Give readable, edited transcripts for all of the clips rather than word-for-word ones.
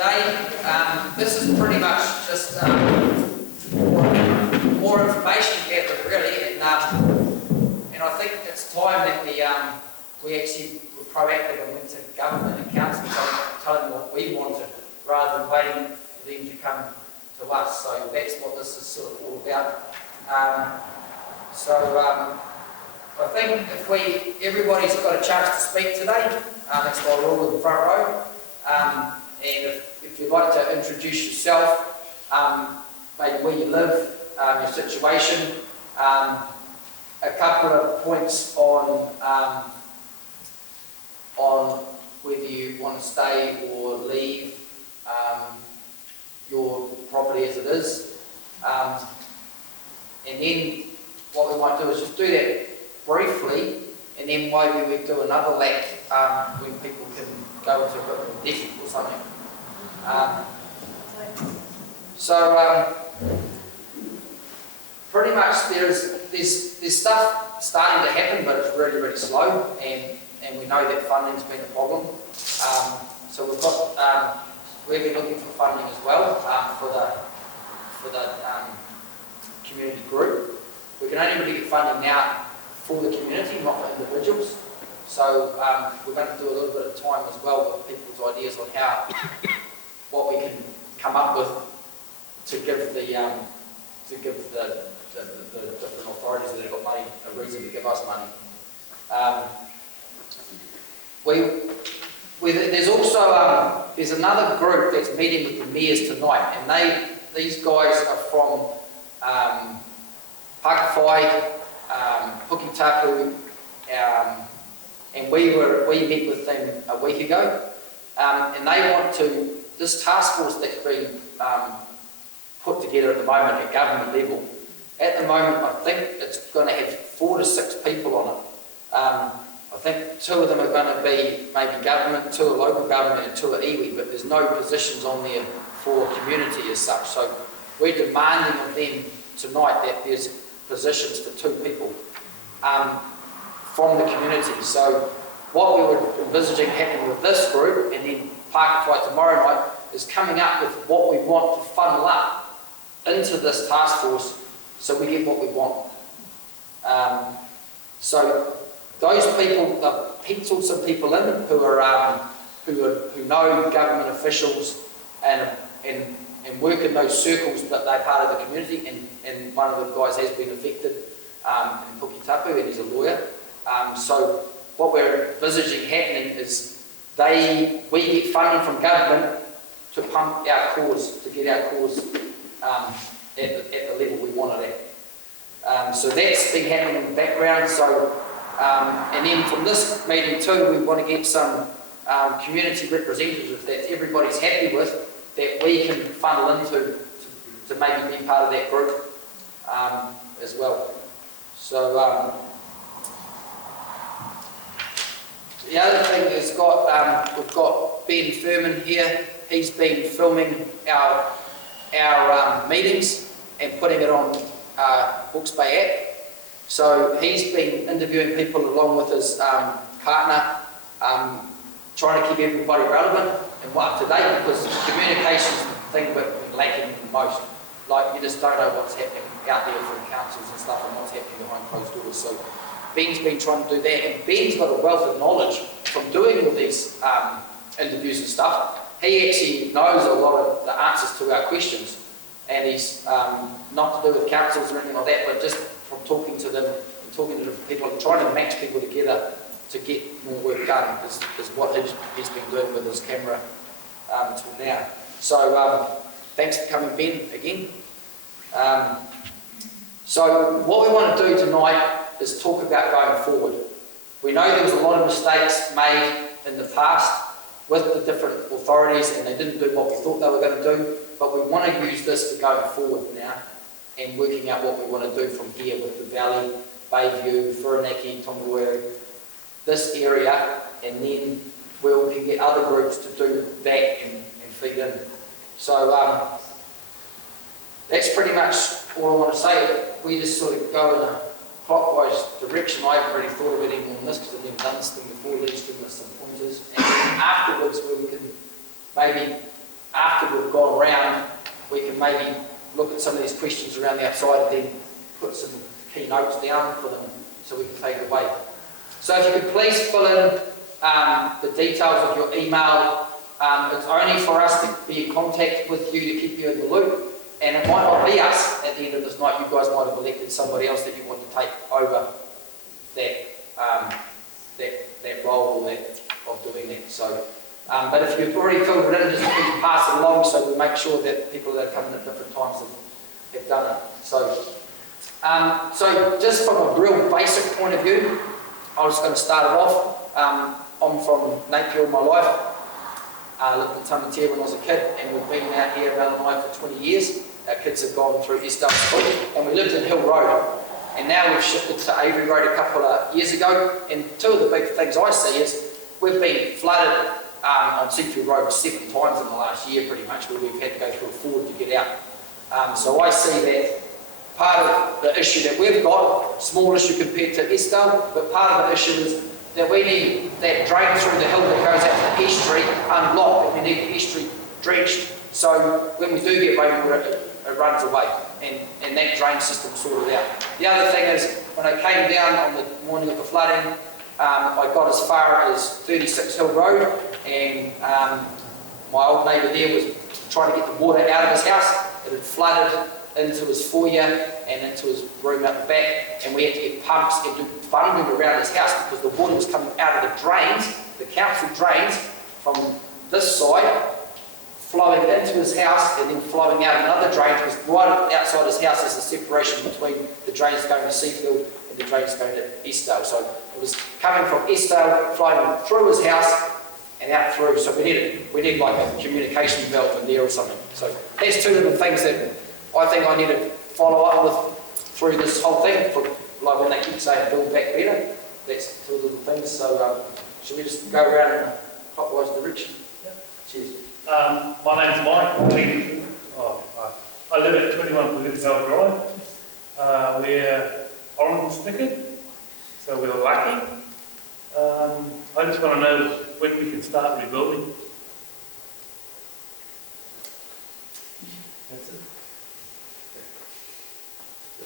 today. This is pretty much just more information gathered really, and I think it's time that we actually were proactive and went to government and council telling them what we wanted rather than waiting for them to come to us. So that's what this is sort of all about. I think if everybody's got a chance to speak today, that's why we're all in the front row. And if you'd like to introduce yourself, maybe where you live, your situation, a couple of points on whether you want to stay or leave your property as it is, and then what we might do is just do that briefly, and then maybe we do another lap when people can go into a bit more depth or something. Pretty much there's stuff starting to happen, but it's really, really slow, and we know that funding's been a problem. So we've been looking for funding as well for the community group. We can only really get funding now for the community, not for individuals. So we're going to do a little bit of time as well with people's ideas on what we can come up with to give the different authorities that have got money a reason to give us money. There's also there's another group that's meeting with the mayors tonight, and these guys are from Hawke, Hawke, and we met with them a week ago, and they want to, this task force that's been put together at the moment at government level. At the moment, I think it's going to have 4 to 6 people on it. I think 2 of them are going to be maybe government, 2 are local government, and 2 are iwi, but there's no positions on there for community as such. So we're demanding of them tonight that there's positions for 2 people from the community. So what we were envisaging happening with this group, and then Park tomorrow night, is coming up with what we want to funnel up into this task force so we get what we want. So those people, they've penciled some people in who know government officials and work in those circles, but they're part of the community, and one of the guys has been affected in Puketapu, and he's a lawyer. So what we're envisaging happening is we get funding from government to pump our cause, to get our cause at the level we want it at. So that's been happening in the background. So and then from this meeting too, we want to get some community representatives that everybody's happy with, that we can funnel into to maybe be part of that group as well. So the other thing is we've got Ben Furman here. He's been filming our meetings and putting it on Hawke's Bay app. So he's been interviewing people along with his partner, trying to keep everybody relevant and up to date, because the communication's the thing we're lacking the most. Like, you just don't know what's happening out there from councils and stuff, and what's happening behind closed doors. So Ben's been trying to do that, and Ben's got a wealth of knowledge from doing all these interviews and stuff. He actually knows a lot of the answers to our questions, and he's not to do with councils or anything like that, but just from talking to them and talking to different people and trying to match people together to get more work done is what he's been doing with his camera till now. So thanks for coming, Ben, again. So what we want to do tonight is talk about going forward. We know there was a lot of mistakes made in the past with the different authorities, and they didn't do what we thought they were going to do, but we want to use this to go forward now and working out what we want to do from here with the Valley, Bayview, Whirinaki, Tongawaru, this area, and then we can get other groups to do that and feed in. So that's pretty much all I want to say. We just sort of go in a clockwise direction. I haven't really thought of any more than this because I've never done this thing before. Lee's given us some pointers, and then afterwards we can maybe after we've gone round, we can maybe look at some of these questions around the outside and then put some key notes down for them so we can take it away. So if you could please fill in the details of your email. It's only for us to be in contact with you to keep you in the loop, and it might not be us at the end of this night. You guys might have elected somebody else that you want to take over that role or of doing that. So, but if you've already filled it in, just please pass it along so we make sure that people that are coming at different times have done it. So, so just from a real basic point of view, I was going to start it off. I'm from Napier all my life. Lived in Tamatea when I was a kid, and we've been out here around the night for 20 years. Our kids have gone through Estelle School, and we lived in Hill Road. And now we've shifted to Avery Road a couple of years ago, and two of the big things I see is we've been flooded on Seafield Road 7 times in the last year pretty much, where we've had to go through a ford to get out. So I see that part of the issue that we've got, small issue compared to Estelle, but part of the issue is that we need that drain through the hill that goes out to the estuary unblocked, and we need the estuary drenched. So when we do get rainwater, it runs away, and that drain system sorted out. The other thing is, when I came down on the morning of the flooding, I got as far as 36 Hill Road, and my old neighbour there was trying to get the water out of his house. It had flooded into his foyer and into his room out the back, and we had to get pumps and do bundling around his house because the water was coming out of the drains, the council drains, from this side, flowing into his house and then flowing out another drain, because right outside his house is the separation between the drains going to Seafield and the drains going to Estelle. So it was coming from Estelle, flowing through his house and out through. So we need like a communication valve in there or something. So there's two little things that I think I need to follow up with through this whole thing, for, like when they keep saying build back better. That's two little things. So should we just go around in a clockwise direction? Yeah. Cheers. My name's Mike. I live at 21 Polinsdale Drive. We're orange stickered, so we're lucky. I just want to know when we can start rebuilding. That's it.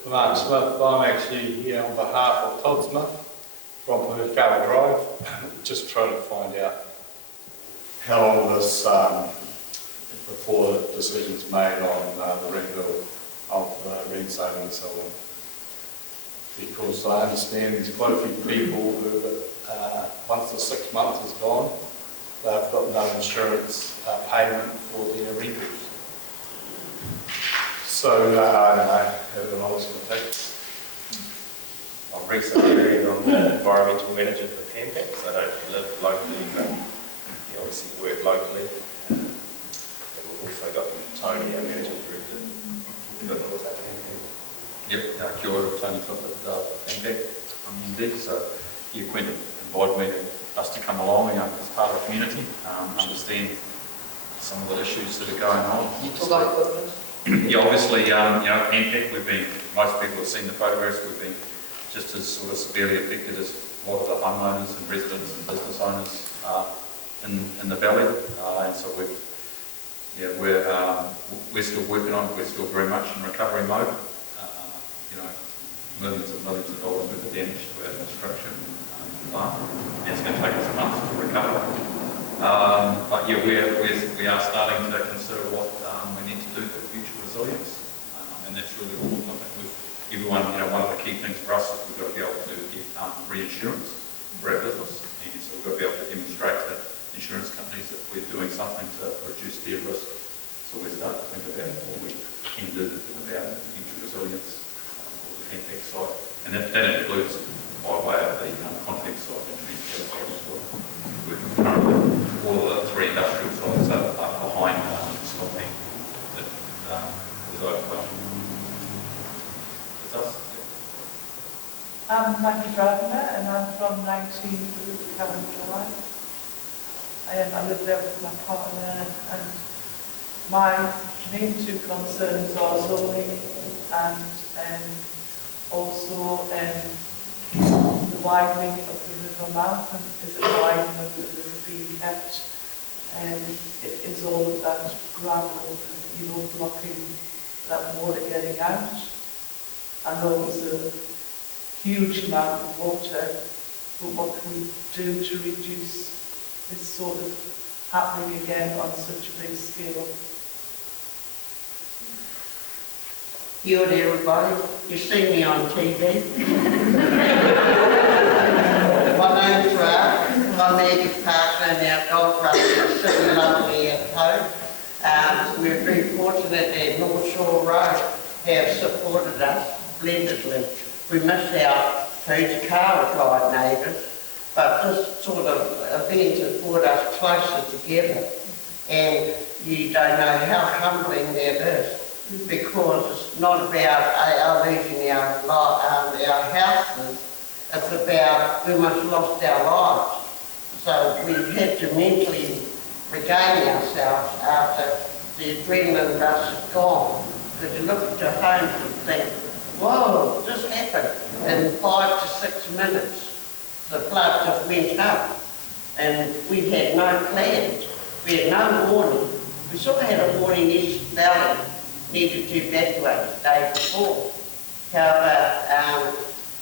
Mark Smith, I'm actually here on behalf of Todd Smith from Polinsdale Drive, just trying to find out how long this, before the decision's made on the rebuild of the red zone and so on. Because I understand there's quite a few people who, once the 6 months is gone, they've got no insurance payment for their rentals. So, I don't know how long it's going to take. I'm recently married on the environmental manager for Campac, so I don't live locally, but you obviously work locally. And we've also got Tony, our managing director. You don't know what's happening here? Yep, kia ora, Tony Clifford, Campac. I'm indeed, so you went and invited me us to come along as part of the community, understand some of the issues that are going on. You talk about equipment? Yeah, obviously, Campac, most people have seen the photographs, we've been just as sort of severely affected as a lot of the homeowners and residents and business owners in the valley, and so we're still working on it. We're still very much in recovery mode. Millions of dollars worth of damage to our construction plant, and it's going to take us months to recover. But yeah, we are starting to consider what we need to do for future resilience, and that's really important. I think everyone, one of the key things for us is we've got to be able to get reinsurance for our business, and so we've got to be able to demonstrate to insurance companies that we're doing something to reduce their risk. So we're starting to think about what we can do about future resilience on the Campac side, and that includes by way of the contact side and transport side as well. We're currently all of the 3 industrial sites are behind stopping that is overwhelmed. I'm Maggie Dragner, and I'm from 19 Cavern Drive. I live there with my partner, and my main 2 concerns are zoning and also the widening of the river mouth. And is it widening or is it being kept? It is all that gravel, you know, blocking that water getting out. I know it was a huge amount of water, but what can we do to reduce this sort of happening again on such a big scale? Kia ora everybody, you see me on TV. My name's Ralph, I'm Maggie's partner in our dog racing, sitting lovely at home. We're very fortunate that North Shore Road have supported us splendidly. We miss our Fuji-Kara drive neighbours, but this sort of event has brought us closer together, and you don't know how humbling that is, because it's not about our losing our houses, it's about we almost lost our lives. So we've had to mentally regain ourselves after the adrenaline rush is gone. Because you look at your homes and think, whoa, this happened. In 5 to 6 minutes, the flood just went up. And we had no plans. We had no warning. We sort of had a warning East Valley needed to evacuate the day before. However,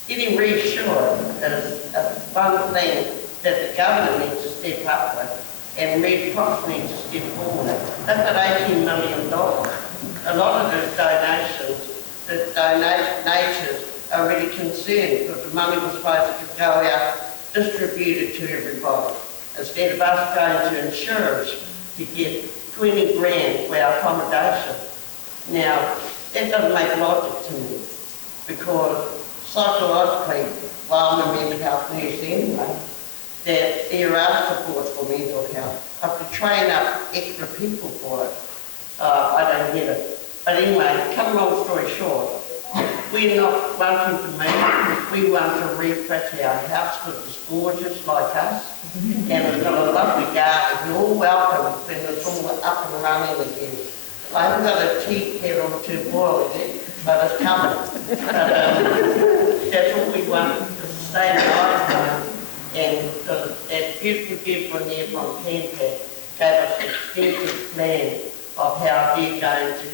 getting reassured is one thing that the government needs to step up with, and Red Cross needs to step forward. They've got $18 million. A lot of those donations, the donators are really concerned because the money was supposed to go out distributed to everybody, instead of us going to insurers to get 20 grand for our accommodation. Now, that doesn't make logic to me, because psychologically, while I'm a mental health nurse anyway, that there are supports for mental health. I have to train up extra people for it. I don't get it. But anyway, cut a long story short, we're not wanting to move. We want to refit our house because it's gorgeous like us. And it's got a lovely garden. You're all welcome when it's all up and running again. I haven't got a tea kettle to boil again, but it's coming. That's what we want, to stay alive. And that beautiful gentleman there from Canpack gave us an extensive plan of how they're going to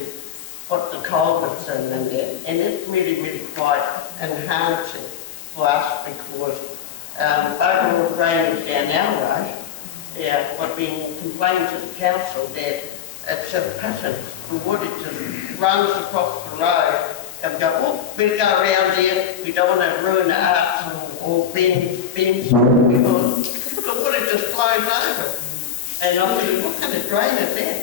put the culverts in and that. And it's really, really quite enhancing for us, because overall drainage down our road, I've been complaining to the council that it's a pittance. The water just runs across the road and we go, oh, we'll go around there, we don't want to ruin the arts or bend, because the water just flows over. And I'm thinking, what kind of drain is that?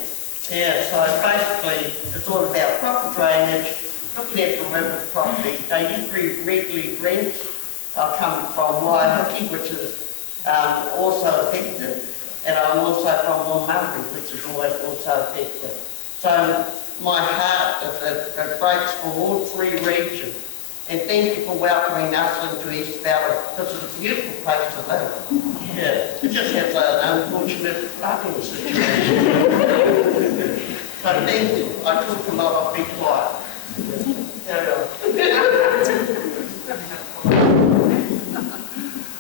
Yeah, so basically it's all about proper drainage, looking at the river properly. They used to be regularly drenched. I come from Hawke, which is also affected, and I'm also from Mulmurray, which is always also affected. So my heart it breaks for all three regions. And thank you for welcoming us into East Valley, because it's a beautiful place to live. Yeah, it just has an unfortunate flooding situation. But thank you. I talk a lot, I'll be quiet.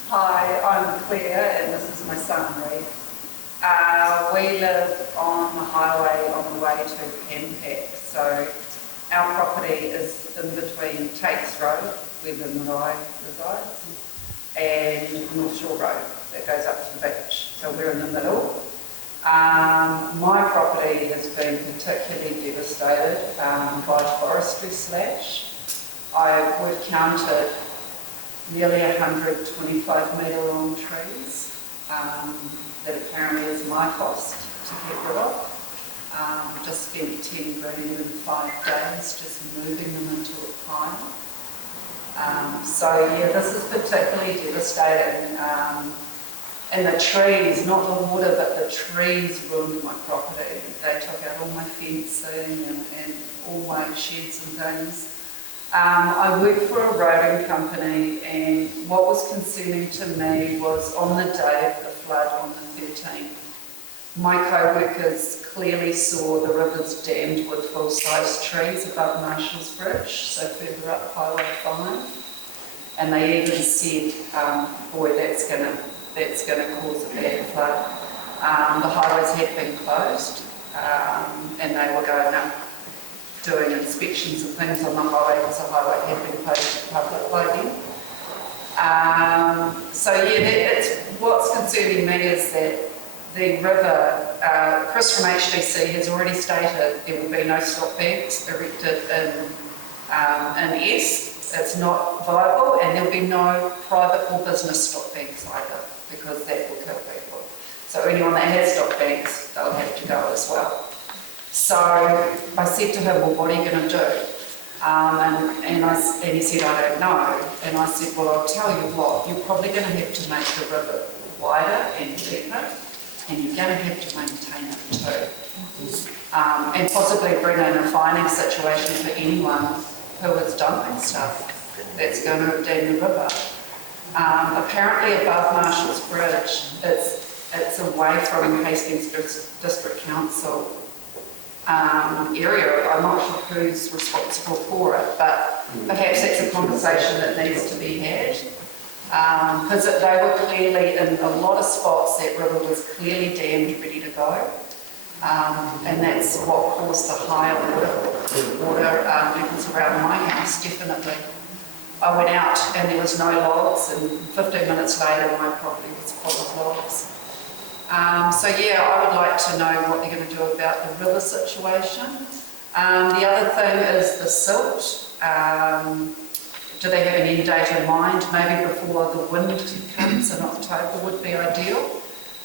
Hi, I'm Claire, and this is my son, Reed. We live on the highway on the way to Canpack, so our property is in between Takes Road, where the marae resides, and North Shore Road that goes up to the beach. So we're in the middle. My property has been particularly devastated by forestry slash. We've counted nearly 125 metre long trees that apparently is my cost to get rid of. Just spent 10 grand in 5 days just moving them into a pile. So yeah, this is particularly devastating. And the trees, not the water, but the trees ruined my property. They took out all my fencing and all my sheds and things. I work for a roading company, and what was concerning to me was on the day of the flood on the 13th, my co-workers clearly saw the rivers dammed with full-size trees above Marshall's Bridge, so further up Highway 5, and they even said, boy, that's going to cause a bad flood. The highways had been closed and they were going up doing inspections and things on the highway because the highway had been closed to public by then. So yeah, what's concerning me is that the river, Chris from HDC has already stated there will be no stock banks erected in S. It's not viable, and there'll be no private or business stock banks either, because that will kill people. So anyone that has stock banks, they'll have to go as well. So I said to him, well, what are you going to do? And he said, I don't know. And I said, well, I'll tell you what, you're probably going to have to make the river wider and deeper, and you're going to have to maintain it too. And possibly bring in a fining situation for anyone who is dumping stuff that's going to dam the river. Apparently above Marshall's Bridge, it's away from Hastings District Council area. I'm not sure who's responsible for it, but perhaps it's a conversation that needs to be had. Because they were clearly, in a lot of spots, that river was clearly dammed, ready to go. And that's what caused the higher water levels around my house, definitely. I went out and there was no logs, and 15 minutes later my property was full of logs. So yeah, I would like to know what they're going to do about the river situation. The other thing is the silt. Do they have an end date in mind? Maybe before the wind comes in October would be ideal.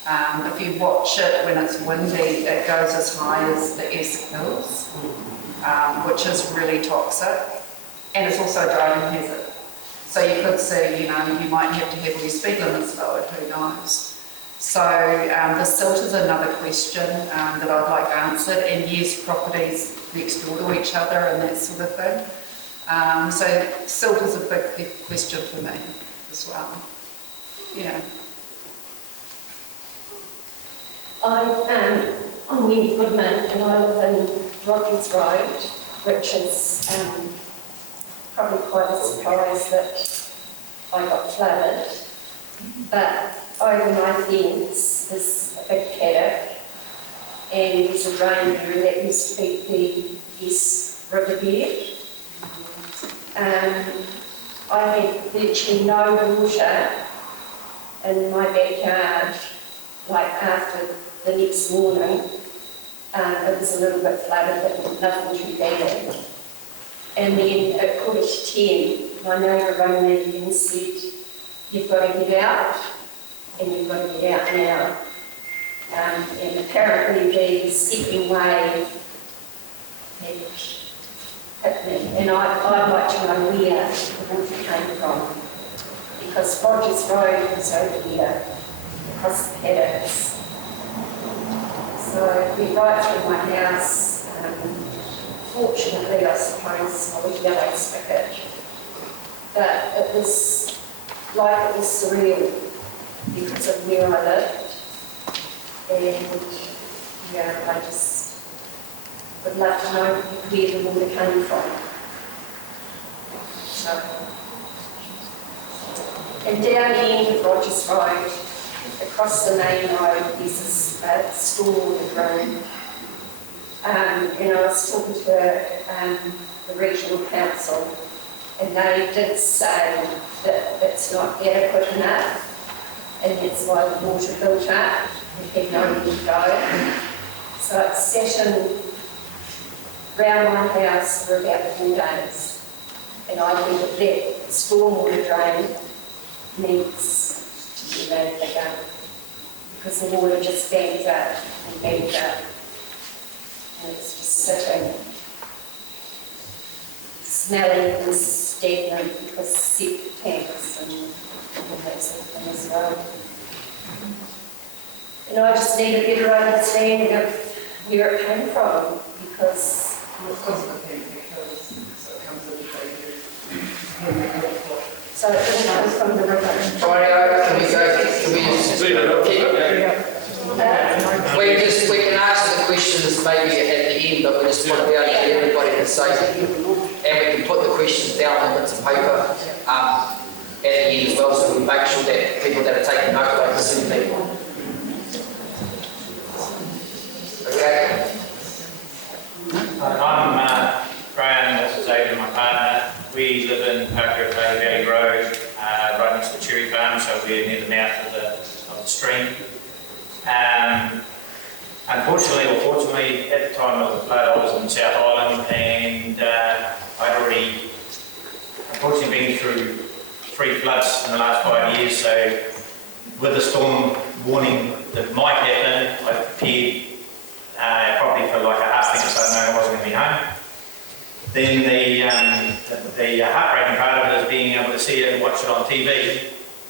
If you watch it when it's windy, it goes as high as the Esk Hills, which is really toxic, and it's also a driving hazard. So you could see, you might have to have all your speed limits lowered, who knows. So the silt is another question that I'd like answered, and yes, properties next door to each other and that sort of thing. So silt is a big question for me as well. Yeah. I'm Wendy Goodman, and I live in Rogers Road, which is probably quite a surprise that I got flooded. But over my fence is a big paddock, and there's a drain there that used to be the Esk riverbed. I had virtually no water in my backyard, like after the next morning. It was a little bit flooded, but nothing too bad. And then at 10:15, my neighbour rang me and said, you've got to get out, and you've got to get out now. And apparently the second wave had hit me, and I'd like to know where the water came from, because Rogers Road was over here, across the paddocks. So it went right through my house. Fortunately, I suppose, I was yellow spigot, but it was like it was surreal because of where I lived, and yeah, I just would love to know where the water came from. So, and down the end of Rogers Road, across the main road, there's this stormwater room. And I was talking to the regional council, and they did say that it's not adequate enough, and that's why the water built up and had nowhere to go. So it sat around my house for about 4 days, and I think that stormwater drain needs to be made again, because the water just bangs up and bangs up. And it's just sitting, smelling and stagnant because septic tanks and that sort of thing as well. And I just need a better understanding of where it came from, because so it didn't come from the river. Rightio, can we can answer the questions maybe at the end, but we just want to be able to get everybody to say, and we can put the questions down on bits of paper at the end as well, so we make sure that people that are taking notes don't listen to people. Okay? we're near the mouth of the stream. Unfortunately or fortunately, at the time of the flood, I was in South Island, and I'd already unfortunately been through 3 floods in the last 5 years. So with the storm warning that might happen, I prepared probably for like a half week or so, knowing I wasn't going to be home. Then the heartbreaking part of it is being able to see it and watch it on TV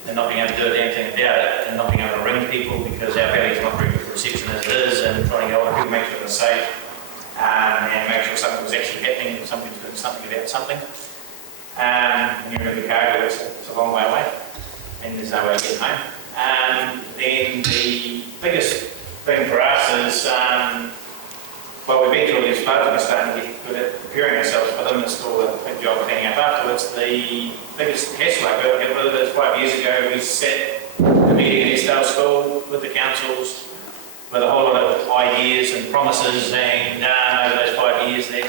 and not being able to do a damn thing about it, and not being able to ring people because our valley's not very good for reception as it is, and trying to get older people, make sure they're safe, and make sure something was actually happening, somebody's doing something about something. When you're in the car, it's a long way away, and there's no way of getting home. Then the biggest thing for us is, well, we've been through all these floods and we're starting to get good at preparing ourselves for them. It's still a big job cleaning up afterwards. The biggest hassle I got, get rid of it 5 years ago, we set a meeting in Estelle School with the councils with a whole lot of ideas and promises, and over those 5 years they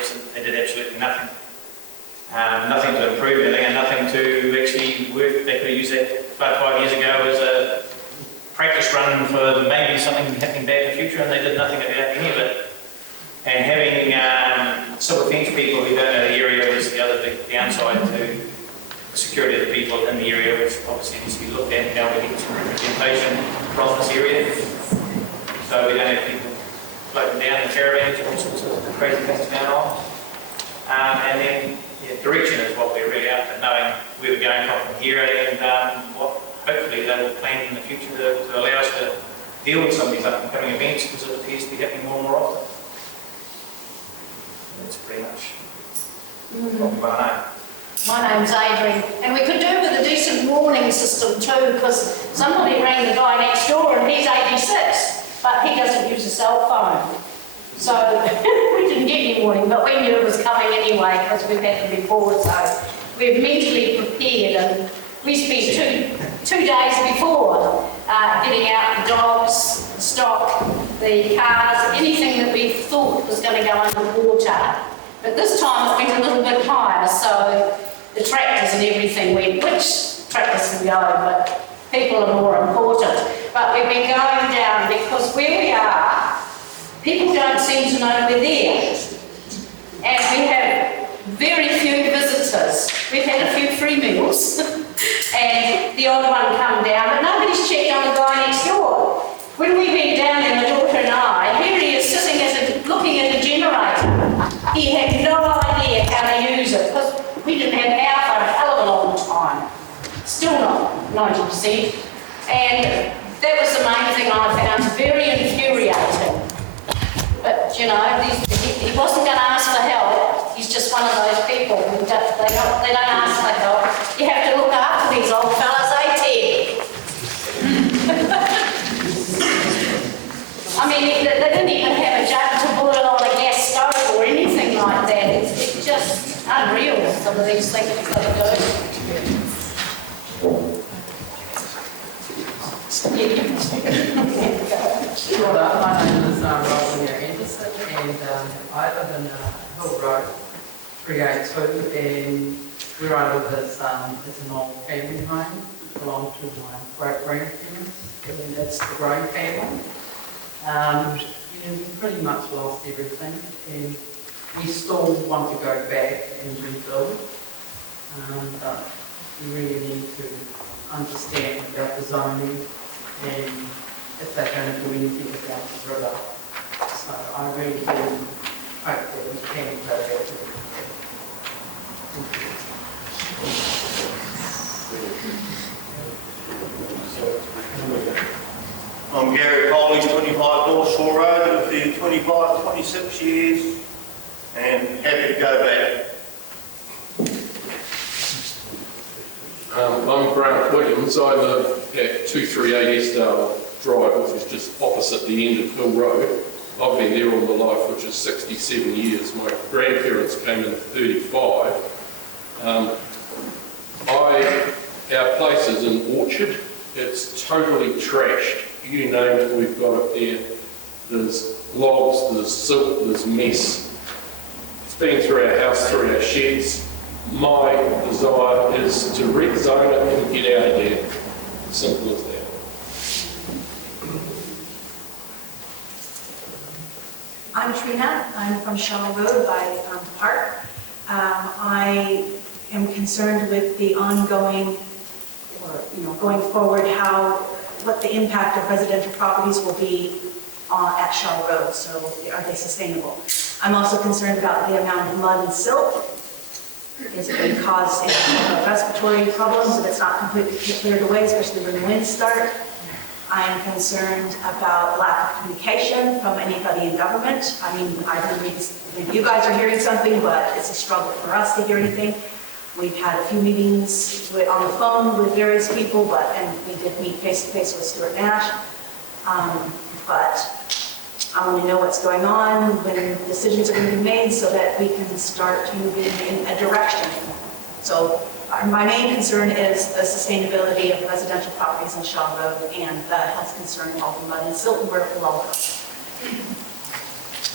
did absolutely nothing. Nothing to improve anything and nothing to actually work. They could have used that flood 5 years ago as a practice run for maybe something happening bad in the future, and they did nothing about any of it. And having civil defence people who don't know the area is the other big downside to the security of the people in the area, which obviously needs to be looked at and how we get some representation from this area. So we don't have people floating down in caravans and all sorts of crazy things going on. And then direction is what we're really after, knowing where we're going from here, and what hopefully they will plan in the future to allow us to deal with some of these up and coming events, because it appears to be happening more and more often. That's pretty much what we want to know. My name's Adrian, and we could do with a decent warning system too, because somebody rang the guy next door and he's 86, but he doesn't use a cell phone. So we didn't get any warning, but we knew it was coming anyway because we've had them before, so we're mentally prepared, and we spent two days before getting out the dogs, the stock, the cars, anything that we thought was going to go underwater. But this time it went a little bit higher, so the tractors and everything went, which tractors can go, but people are more important. But we've been going down because where we are, people don't seem to know we're there. And we have very few visitors. We've had a few free meals and the odd one come down, but nobody's checked on the guy next door. When we went down there, my daughter and I, here he is sitting looking at a generator. He had no idea how to use it because we didn't have power for a hell of a long time. Still not 90%. And that was the main thing I found very infuriating. But, you know, he wasn't going to ask for help. He's just one of those people who they don't ask for help. You have to look after these old fellas, Ted? I mean, they didn't even have a jug to boil on a gas stove or anything like that. It's just unreal, some of these things that they do. Sure, my name is Rosemary Anderson, and I live in Hill Road, 382, and where I live is an old family home, belonged to my great-grandparents, and it's the Gray family. We pretty much lost everything, and we still want to go back and rebuild, but we really need to understand about the zoning and if they're going to do anything about the river. So I really do hope that we can go back to the I'm Gary Coley, 25 North Shore Road, lived here 26 years, and happy to go back. I'm Grant Williams. I live at 238 Estelle Drive, which is just opposite the end of Hill Road. I've been there all my life, which is 67 years. My grandparents came in 35. Our place is in Orchard. It's totally trashed. You name it, we've got it there. There's logs, there's silt, there's mess. It's been through our house, through our sheds. My desire is to rezone it and get out of there. Simple as that. I'm Trina. I'm from Shell Road by the park. I am concerned with the ongoing, or going forward, what the impact of residential properties will be at Shell Road. So, are they sustainable? I'm also concerned about the amount of mud and silt. Is it going to cause respiratory problems if it's not completely cleared away, especially when the winds start? I am concerned about lack of communication from anybody in government. I mean, I believe you guys are hearing something, but it's a struggle for us to hear anything. We've had a few meetings on the phone with various people, and we did meet face-to-face with Stuart Nash. But I want to know what's going on, when decisions are going to be made, so that we can start moving in a direction. So my main concern is the sustainability of residential properties on Shaw Road and the health concern of all the mud and silt and where it will all go.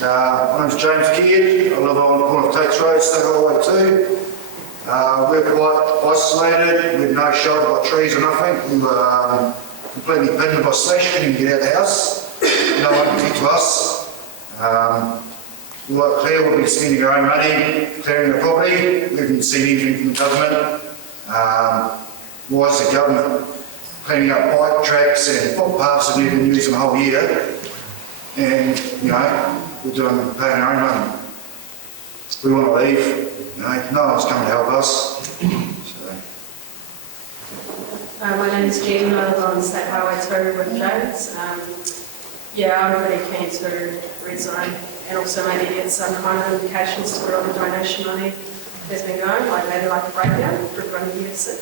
My name's James Kidd. I live on the corner of Tates Road, State Highway 2. We're quite isolated with no shelter by trees or nothing. We were completely pinned by slash, couldn't get out of the house. No one can get to us. Like Claire will be spending her own money clearing the property. We haven't seen anything from the government. Why is the government cleaning up bike tracks and footpaths that we've been using the whole year? And, we're paying our own money. We want to leave. No one's coming to help us. My name is Jean. I live on State Highway 2 with Jones. I'm pretty keen to resign and also maybe get some kind of indications to where all the donation money has been going, like maybe like a breakdown for everyone here to see.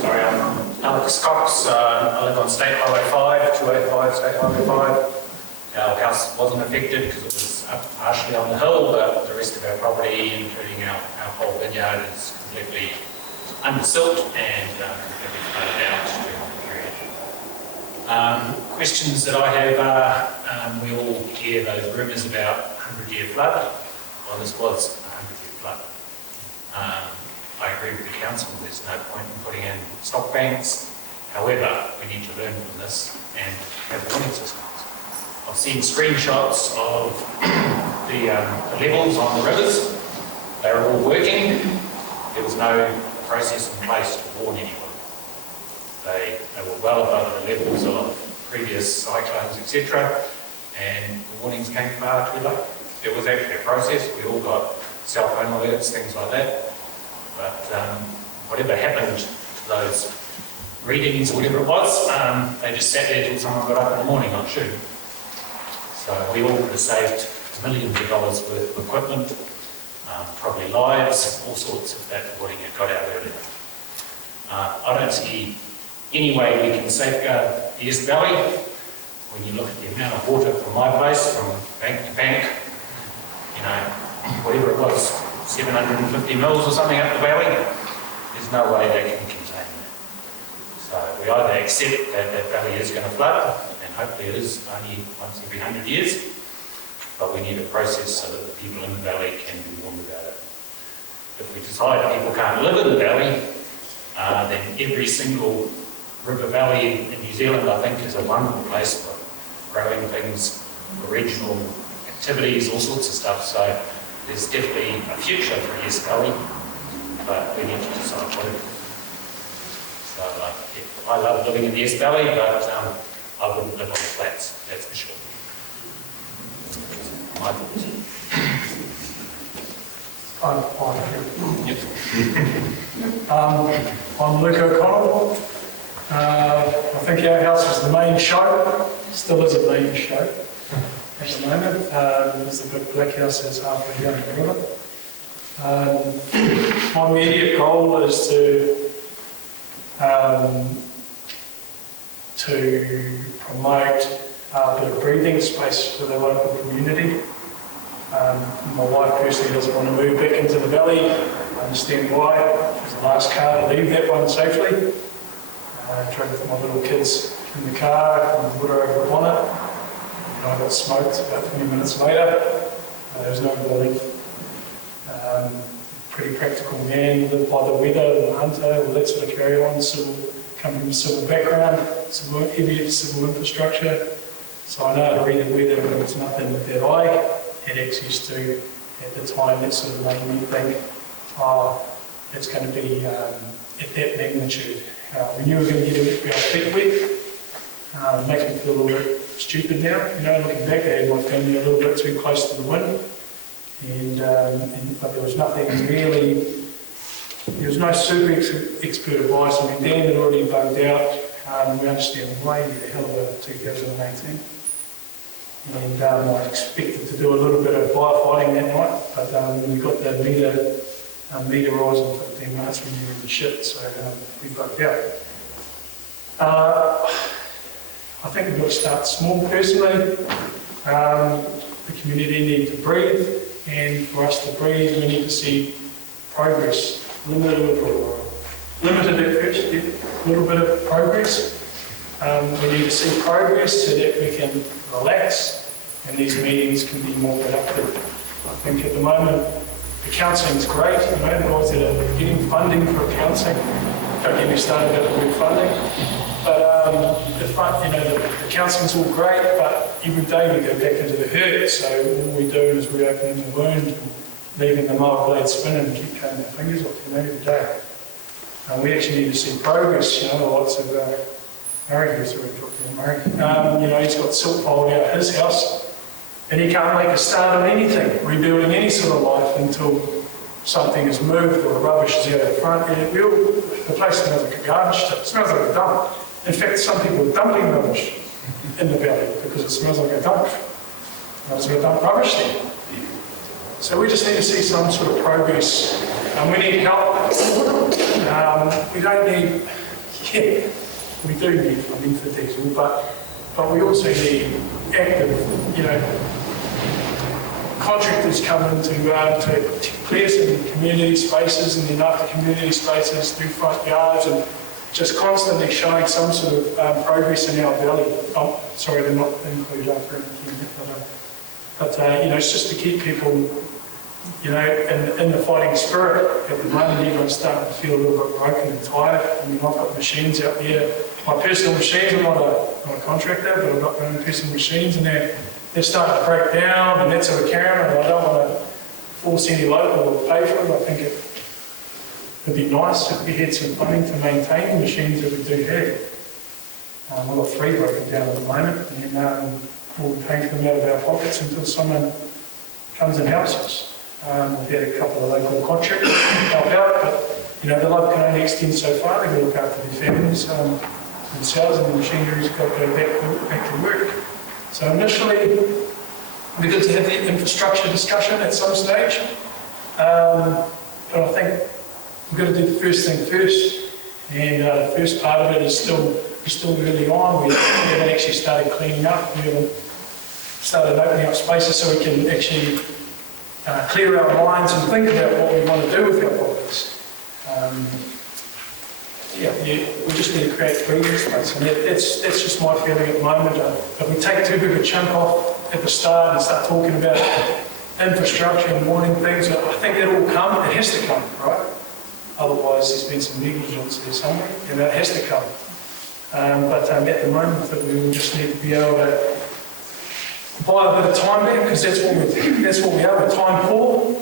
Sorry, I'm Alex Cox. I live on State Highway 5, 285 State Highway 5. Our house wasn't affected because it was up partially on the hill, but the rest of our property, including our whole vineyard, is completely under silt and completely flooded out during the period. Questions that I have are, we all hear those rumours about 100-year flood. Well, this was a 100-year flood. I agree with the council, there's no point in putting in stock banks. However, we need to learn from this and have warning systems. I've seen screenshots of the levels on the rivers. They were all working. There was no process in place to warn anyone. They were well above the levels of previous cyclones, etc. And the warnings came far too late. There was actually a process. We all got cell phone alerts, things like that. But whatever happened to those readings, whatever it was, they just sat there till someone got up in the morning, not shooting. So we all could have saved millions of dollars worth of equipment, probably lives, all sorts of that warning had got out earlier. I don't see any way we can safeguard the East Valley. When you look at the amount of water from my place, from bank to bank, whatever it was, 750 mils or something up the valley, there's no way they can contain that. So we either accept that that valley is going to flood, and hopefully it is only once every 100 years, but we need a process so that the people in the valley can be warned about it. If we decide people can't live in the valley, then every single river valley in New Zealand, I think, is a wonderful place for growing things, for regional activities, all sorts of stuff. So there's definitely a future for East Valley, but we need to decide what it is. So I love living in the East Valley, but I wouldn't live on the flats, that's for sure. My thoughts. I'm Luke O'Connell. I think our house is the main show, still is a main show at the moment. There's the big black house that's halfway down the river. My immediate goal is to promote a bit of breathing space for the local community. My wife personally doesn't want to move back into the valley. I understand why. She's the last car to leave that one safely. I drove with my little kids in the car and put her over the bonnet. And I got smoked about 20 minutes later. There was no relief. pretty practical man, lived by the weather, a hunter, all that sort of carry on, come from a civil background, heavy civil infrastructure. So I know how to read the weather, and it's nothing that I had access to at the time. That sort of made me think, oh, it's going to be at that magnitude. We knew we were going to get our feet wet. It makes me feel a little bit stupid now, looking back. I had my family a little bit too close to the wind, but there was nothing really, there was no super expert advice. I mean, Dan had already bugged out. We understand why he had a hell of a 2018. And I expected to do a little bit of firefighting that night, but when we got the meter rise in 15 minutes, we were in the shit, so we bugged out. I think we've got to start small personally. The community needs to breathe, and for us to breathe, we need to see progress, limited at first, a little bit of progress. We need to see progress so that we can relax and these meetings can be more productive. I think at the moment, the counselling's great, the guys that are getting funding for counselling, don't get me started about the word funding, but the counselling's all great, but every day we go back into the hurt, so all we do is we open the wound and leaving the mower blade spinning and keep cutting our fingers off, every day. We actually need to see progress, lots of Murray, who's already talking about Murray. He's got silt piled out his house, and he can't make a start on anything, rebuilding any sort of life until something is moved or rubbish is out the front. The place smells like a garbage tip. It smells like a dump. In fact, some people are dumping rubbish in the valley because it smells like a dump. Smells like a dump rubbish there. So we just need to see some sort of progress. We need help. We don't need, we do need funding for diesel, but we also need active, contractors coming to clear some community spaces, and then after community spaces, do front yards, and just constantly showing some sort of progress in our valley. Oh, sorry, they're not included after but it's just to keep people, in the fighting spirit. At the moment, everyone's starting to feel a little bit broken and tired. I mean, I've got machines out there, my personal machines. I'm not a contractor, but I've got my own personal machines, and they're starting to break down, and that's sort of carrying on. I don't want to force any local to pay for it. I think it'd be nice if we had some funding to maintain the machines that we do have. We've got 3 broken down at the moment, and we'll be paying for them out of our pockets until someone comes and helps us. We've had a couple of local contractors help out, but the love can only extend so far. They've got to look after their families themselves, and the machinery's got to go back to work. So initially, it'd be good to have the infrastructure discussion at some stage, but I think we've got to do the first thing first, and the first part of it is still early on. We haven't actually started cleaning up. We haven't started opening up spaces so we can actually clear our minds and think about what we want to do with our properties. We just need to create breathing space, and that's just my feeling at the moment. If we take too big a chunk off at the start and start talking about infrastructure and wanting things, I think that will come. It has to come, right? Otherwise, there's been some negligence there somewhere, and it has to come. But at the moment, I think we will just need to be able to buy a bit of time back, because that's what we are. We're time poor.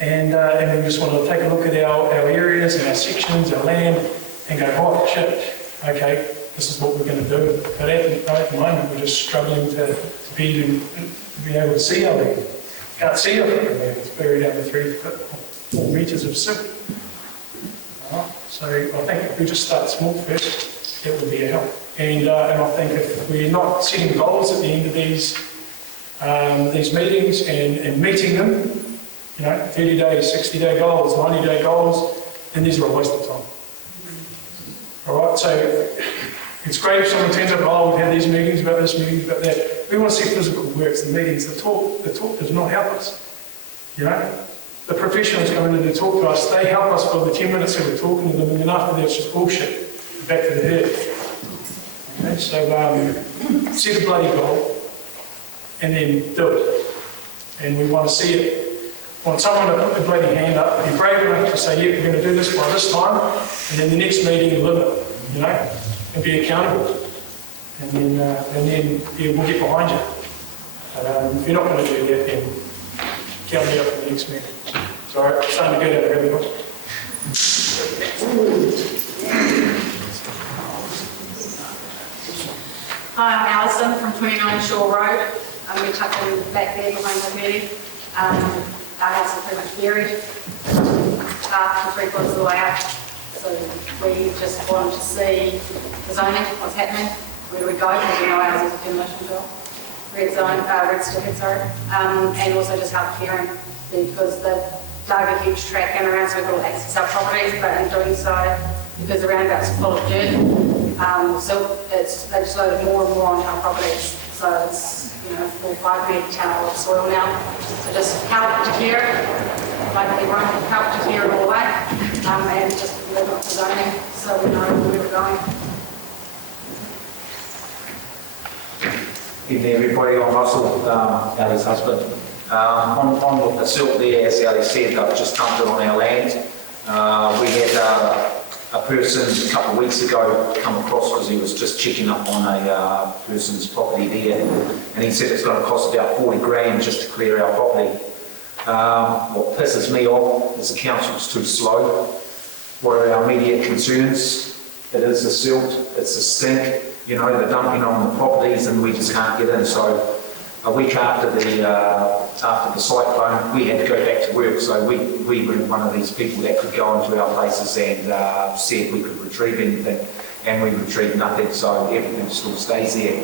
And we just want to take a look at our areas and our sections, our land, and go, oh shit, okay, this is what we're going to do. But at the moment, we're just struggling to be able to see our land. Can't see our land. It's buried under 4 metres of silt. So I think if we just start small first, it would be a help. And I think if we're not setting goals at the end of these meetings and meeting them, 30-day, 60-day goals, 90-day goals, then these are a waste of time. All right, so it's great if someone turns up, oh, we've had these meetings about this, meetings about that. We want to see physical works, the meetings, the talk does not help us. The professionals come in and they talk to us, they help us for the 10 minutes that we're talking to them, and then after that it's just bullshit. Back to the herd. Okay, so set a bloody goal and then do it. And we want to see it want someone to put their bloody hand up, be brave enough to say, yeah, we're going to do this by this time, and then the next meeting live it, you know, and be accountable. And then yeah, we'll get behind you. But if you're not going to do that, then count me up for the next meeting. It's all right, I'm starting to go down the rabbit hole. Hi, I'm Alison from 29 Shore Road. We're tucking back there behind the meeting. Our house is pretty much buried, half to 3/4 of the way up. So we just want to see the zoning, what's happening, where do we go, because we know our house is a demolition job. Red stick, sorry. And also just help clearing, because they've dug a huge track in around so we've got to access our properties, but in doing so, because the roundabout's full of dirt, so they just loaded more and more onto our properties. So it's, you know, 4 or 5 metre tower of soil now. So just help to clear it, like everyone, help to clear it all away, and just live up the zoning so we know where we're going. Evening everybody, I'm Russell, Ali's husband. On the silt there, as Ali said, I've just dumped it on our land. We had a person a couple of weeks ago come across because he was just checking up on a person's property there, and he said it's going to cost about 40 grand just to clear our property. What pisses me off is the council's too slow. What are our immediate concerns? It is the silt, it's the stink, you know, the dumping on the properties, and we just can't get in. So a week after the cyclone, we had to go back to work. So we weren't one of these people that could go into our places and see if we could retrieve anything, and we retrieved nothing. So everything still stays there.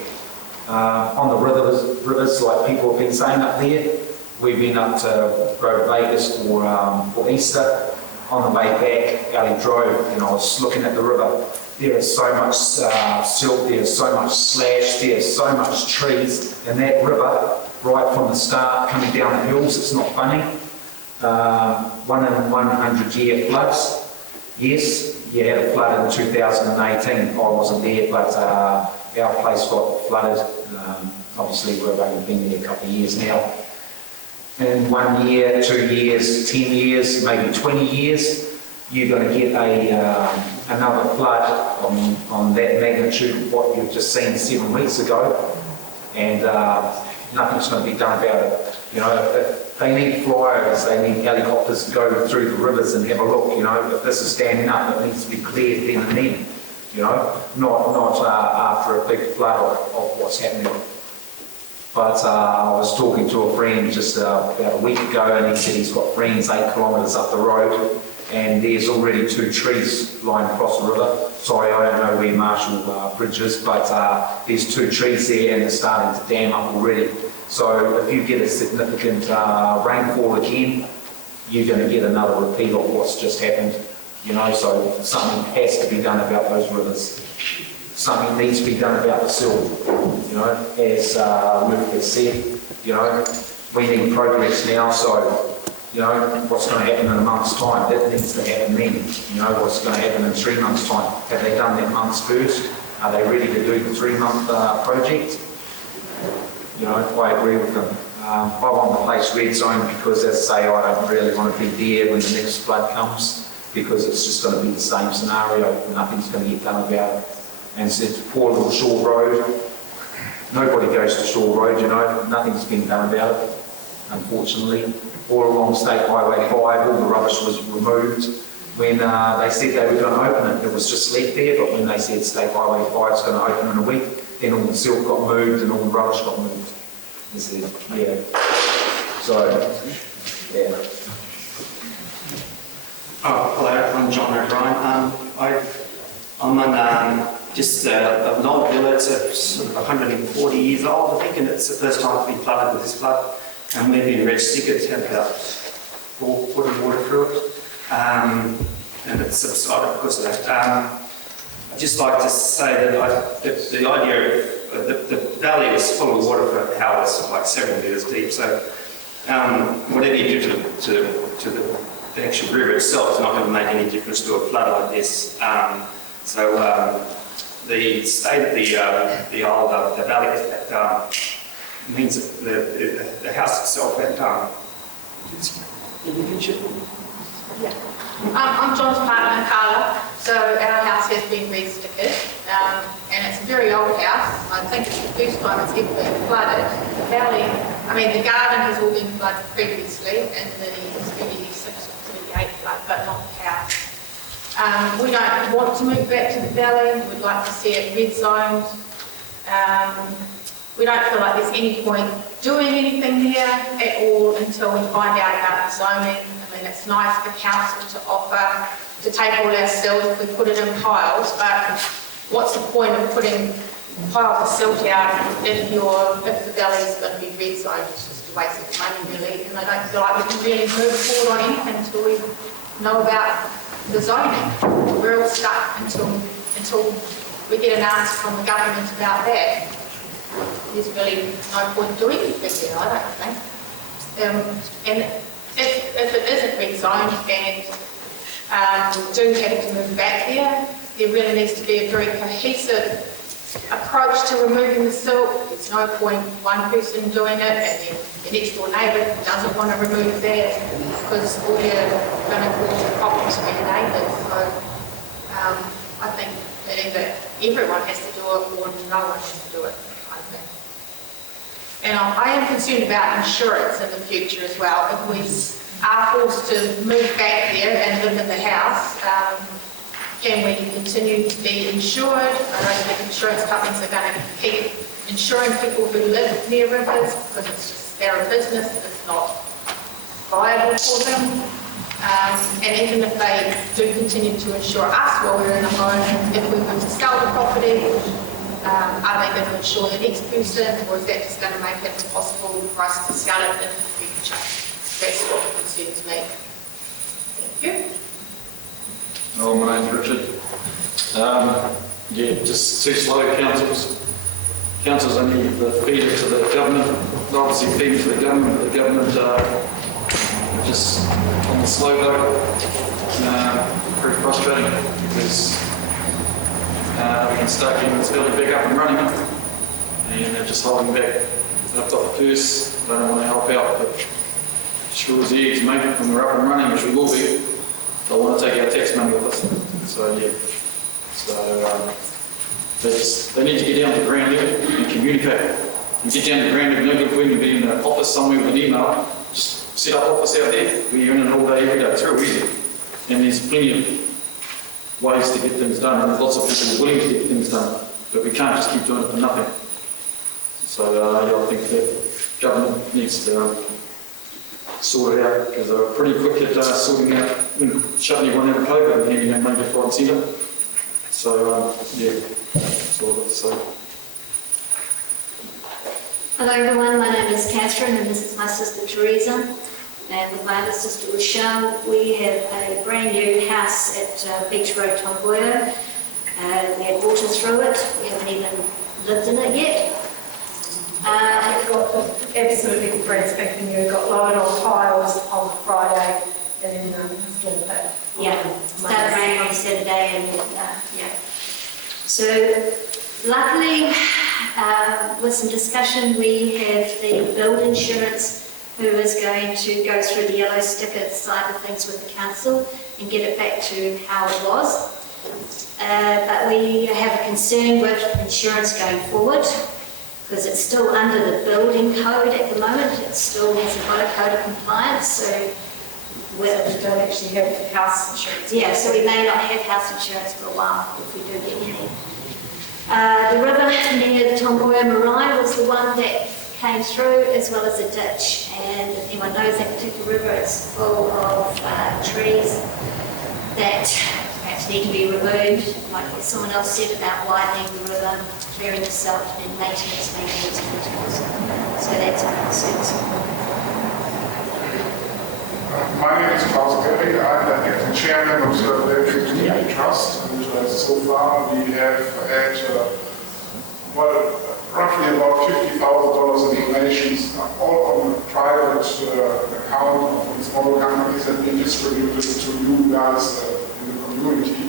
On the rivers, like people have been saying up there, we've been up to Grove Vegas for Easter. On the way back, Ali drove, and I was looking at the river. There is so much silt, there's so much slash, there's so much trees, and that river, right from the start, coming down the hills, it's not funny. 1 in 100 year floods. Yes, you had a flood in 2018, I wasn't there, but our place got flooded. Obviously, we've only been there a couple of years now. In 1 year, 2 years, 10 years, maybe 20 years, you're going to get another flood on that magnitude of what you've just seen 7 weeks ago, and nothing's going to be done about it. You know, if they need flyovers, they need helicopters to go through the rivers and have a look. You know, if this is standing up, it needs to be cleared then and then. You know, not after a big flood of what's happening. But I was talking to a friend just about a week ago, and he said he's got friends 8 kilometres up the road, and there's already 2 trees lying across the river. Sorry, I don't know where Marshall Bridge is, but there's 2 trees there, and they're starting to dam up already. So if you get a significant rainfall again, you're going to get another repeat of what's just happened. You know, so something has to be done about those rivers. Something needs to be done about the silt. You know, as Luke has said, you know, we need progress now, so, you know, what's going to happen in a month's time, that needs to happen then. You know, what's going to happen in 3 months' time. Have they done that month's first? Are they ready to do the 3-month project? You know, I agree with them. I want the place red zone because, as I say, I don't really want to be there when the next flood comes, because it's just going to be the same scenario. Nothing's going to get done about it. And it's poor little Shore Road. Nobody goes to Shore Road, you know. Nothing's been done about it, unfortunately. All along State Highway 5, all the rubbish was removed. When they said they were going to open it, it was just left there, but when they said State Highway 5 is going to open in a week, then all the silt got moved and all the rubbish got moved. They said, yeah. So, yeah. Oh, hello, I'm John O'Brien. I'm on just an old villa. It's sort of 140 years old, I think, and it's the first time it's been flooded with this flood. And we've been red sticker. It's had about 4 foot of water through it, and it's subsided because of that. I'd just like to say that the idea of the valley was full of water for hours, like 7 metres deep. So whatever you do to the actual river itself is not going to make any difference to a flood like this. The state of the valley that means that the house itself Yeah. I'm John's partner, Carla. So our house has been re-stickered, and it's a very old house. I think it's the first time it's ever been flooded. The valley, I mean, the garden has all been flooded previously, and the 36 or 38 flood, but not the house. We don't want to move back to the valley. We'd like to see it red zoned. We don't feel like there's any point doing anything there at all until we find out about the zoning. I mean, it's nice for council to offer to take all our silt if we put it in piles, but what's the point of putting piles of silt out if the valley's going to be red zoned? It's just a waste of money, really, and I don't feel like we can really move forward on anything until we know about the zoning. We're all stuck until we get an answer from the government about that. There's really no point doing anything there, I don't think. And if it isn't rezoned and do have to move back there really needs to be a very cohesive approach to removing the silt. There's no point one person doing it and then the next door neighbour doesn't want to remove that because all you're going to cause problems for your neighbours. So I think that either everyone has to do it or no one has to do it. And I am concerned about insurance in the future as well. If we are forced to move back there and live in the house, can we continue to be insured? I don't think insurance companies are going to keep insuring people who live near rivers because it's just their business, it's not viable for them. And even if they do continue to insure us while we're in the home, if we were to sell the property, are they going to insure the next person, or is that just going to make it impossible for us to sell it in the future? That's what concerns me. Thank you. Oh, my name's Richard. Yeah, just too slow, councils. Councils only feed it to the government. They obviously feed it to the government, but the government are just on the slow boat. Very frustrating because we can start getting this building back up and running, and they're just holding back. They've got the purse, they don't want to help out, but sure as eggs, mate, when we're up and running, which we will be, they'll want to take our tax money with us. So, yeah. So, they need to get down to the ground level and communicate. You get down to the ground level, no good when you be in an office somewhere with an email, just set up office out there where you're in it all day, every day. It's real easy. And there's plenty of ways to get things done, and there's lots of people willing to get things done, but we can't just keep doing it for nothing. So I think that government needs to sort it out, because they were pretty quick at sorting out, shutting everyone out of COVID and handing out money left, right and centre. So yeah, that's all I've got to say. Hello everyone, my name is Catherine and this is my sister Teresa. And with my other sister Rochelle, we have a brand new house at Beach Road, Tomboya. We had water through it, we haven't even lived in it yet. It got absolutely fresh back new, got lowered on piles on Friday and then still pit. Yeah, started raining on Saturday and yeah. So luckily, with some discussion, we have the build insurance who is going to go through the yellow sticker side of things with the council and get it back to how it was. But we have a concern with insurance going forward because it's still under the building code at the moment. It still hasn't got a code of compliance. So we don't actually have house insurance. Yeah, so we may not have house insurance for a while if we do get any. The river near the Tomboya Marae was the one that came through, as well as a ditch, and if anyone knows that particular river, it's full of trees that perhaps need to be removed, like someone else said about widening the river, clearing the silt, and maintenance criticals. So that's our concerns. My name is Klaus Gehrig. I'm the acting chairman of the Electric Community Trust, and so far we have had roughly about $50,000 in donations, all on a private account of these model companies that we distributed to you guys in the community.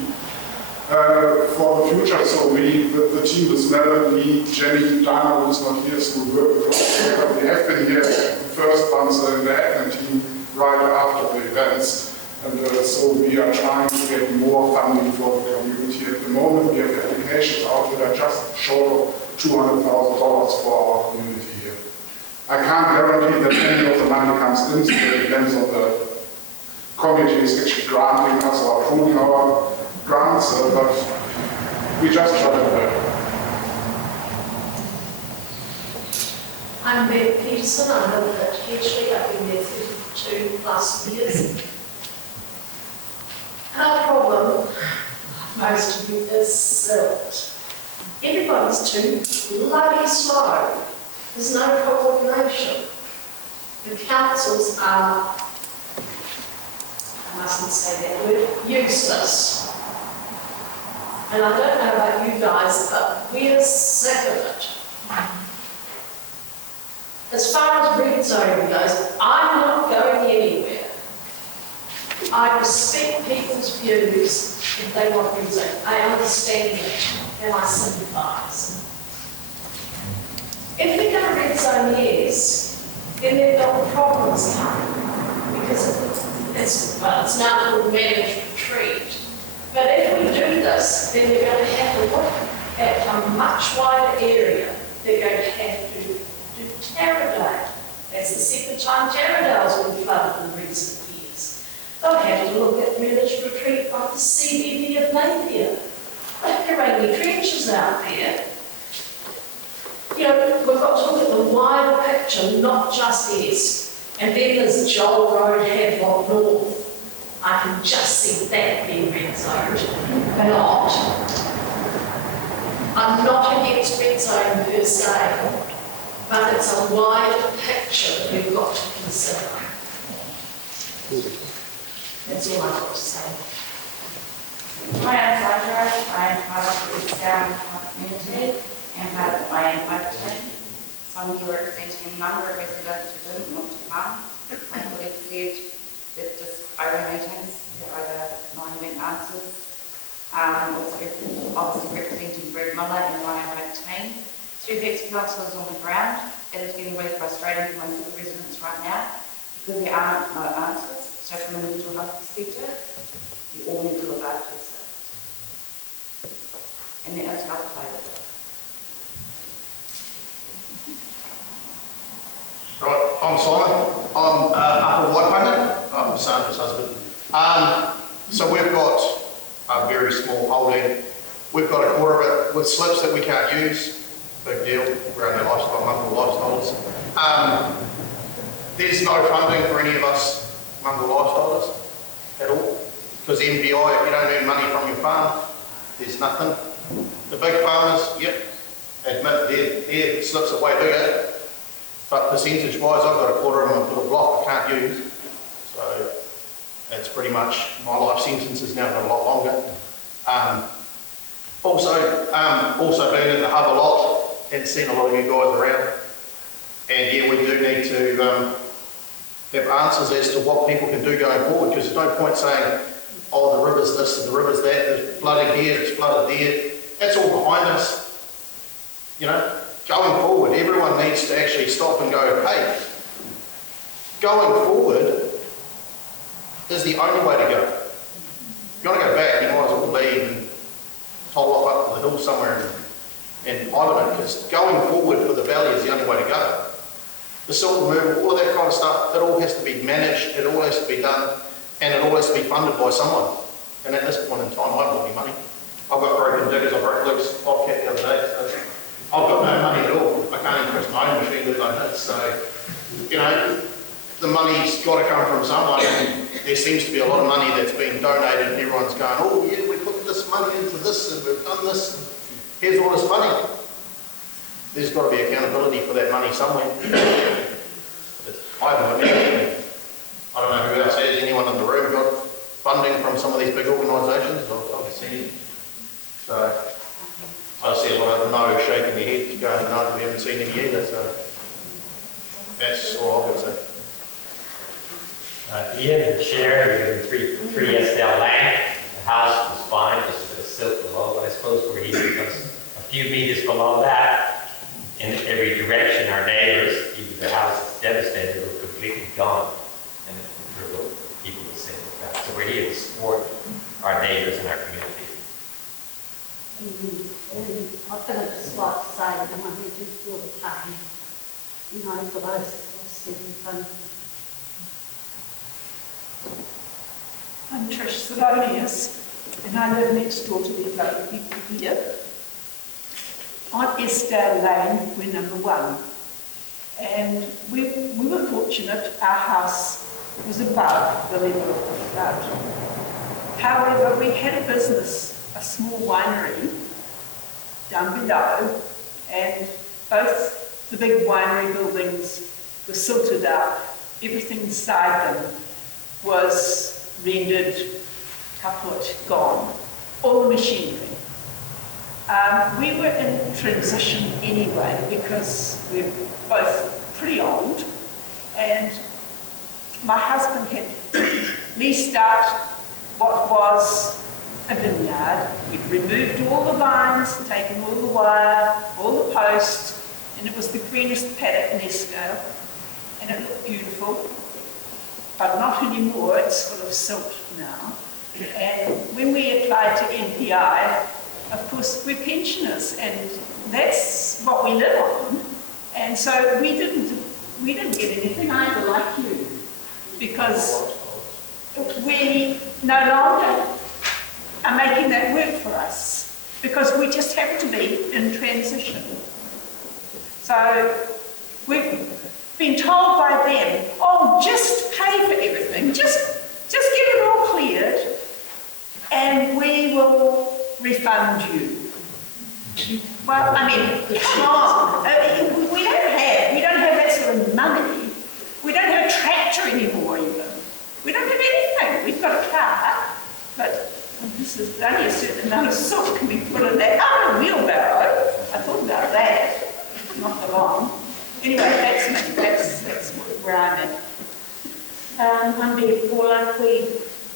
For the future, so the team is Melanie, Jenny, Dana, who is not here, so we work across together. We have been here the first ones in the admin team right after the events. And so we are trying to get more funding for the community. At the moment, we have applications out that are just short of $200,000 for our community here. I can't guarantee that any of the money comes in, so it depends on the committees actually granting us or approving our grants, but we just try to help. I'm Beth Peterson, I live at Hedgley, I've been there 32 plus years. Our problem, most of it, is silt. Everybody's too bloody slow. There's no coordination. The councils are, I mustn't say that word, useless. And I don't know about you guys, but we're sick of it. As far as red zoning goes, I'm not going anywhere. I respect people's views if they want red zoning. I understand that and I sympathise. If we're going to red zone yes, then they've got problems coming because it's now called managed retreat. But if we do this, then we're going to have to look at a much wider area. They're going to have to do Taradale. That's the second time Taradale's been flooded in recent years. They'll have to look at managed retreat on the CBD of Napier. But there are only trenches out there. You know, we've got to look at the wider picture, not just east. And then there's Joel Road, Havelock North. I can just see that being red zoned, but not. I'm not against red zone per se, but it's a wider picture that we've got to consider. That's all I've got to say. My name is Sandra. I am part of the Sound community and part of the land team. So I'm here representing a number of residents who didn't want to come. My colleague said that just over meetings, over not having answers. Also, obviously representing Greg Miller and my own team. 2 ex-councillors on the ground. It is getting really frustrating for most of the residents right now because there aren't no answers. So from a mental health perspective, you all need to look after yourselves. And there is help available. Right, I'm Simon. I'm Upper White. I'm Sandra's husband. So we've got a very small holding. We've got a quarter of it with slips that we can't use. Big deal. We're only mongrel lifestyles. There's no funding for any of us mongrel lifestyles at all. Because the MPI, if you don't earn money from your farm, there's nothing. The big farmers, yep, admit their slips are way bigger. But percentage-wise, I've got a quarter of them a little block I can't use. So it's pretty much, my life sentence has now got a lot longer. Also been at the hub a lot and seen a lot of you guys around. And yeah, we do need to have answers as to what people can do going forward, because there's no point saying, oh, the river's this and the river's that, there's flooding here, it's flooded there. That's all behind us. You know, going forward, everyone needs to actually stop and go, hey, going forward is the only way to go. If you want to go back, you might as well leave and toll off up to the hill somewhere and hibernate, because going forward for the valley is the only way to go. The silt removal, all of that kind of stuff, it all has to be managed, it all has to be done, and it all has to be funded by someone. And at this point in time, I haven't got any money. I've got broken diggers, I broke Luke's bobcat the other day, so I've got no money at all. I can't even press my own machine with like this. So, you know, the money's got to come from someone. And there seems to be a lot of money that's been donated and everyone's going, oh yeah, we put this money into this and we've done this. And here's all this money. There's got to be accountability for that money somewhere. I haven't got anything. I don't know who else has. Anyone in the room got funding from some of these big organisations? I've seen it. So I see a lot of no shaking their heads going, no, we haven't seen any either. So that's all I've got to say. Ian, the chair, we have three SL land. The house was fine, just a bit of silt below, but I suppose we're even because a few meters below that, in every direction, our neighbours, either the house is devastated or completely gone. And for those, obviously, fun. I'm Trish Sidonius, and I live next door to these lovely people here. On Estelle Lane, we're number 1. And we were fortunate, our house was above the level of the flood. However, we had a business, a small winery, down below, and both the big winery buildings were silted out. Everything inside them was rendered, kaput, gone. All the machinery. We were in transition anyway because we're both pretty old, and my husband had leased out what was a vineyard. We'd removed all the vines, taken all the wire, all the posts, and it was the greenest paddock in Escale, and it looked beautiful, but not anymore. It's full of silt now. And when we applied to NPI, of course, we're pensioners, and that's what we live on. And so we didn't get anything either, like you, because we no longer are making that work for us, because we just have to be in transition. So we've been told by them, oh, just pay for everything, just get it all cleared, and we will refund you. Well, I mean, come on. We don't have that sort of money. We don't have a tractor anymore even. We don't have anything. We've got a car, but this is only a certain amount of salt can be put in that. Oh, a wheelbarrow. I thought about that. Not for long. Anyway, that's me. That's where I'm at. I'm Betty Paula. We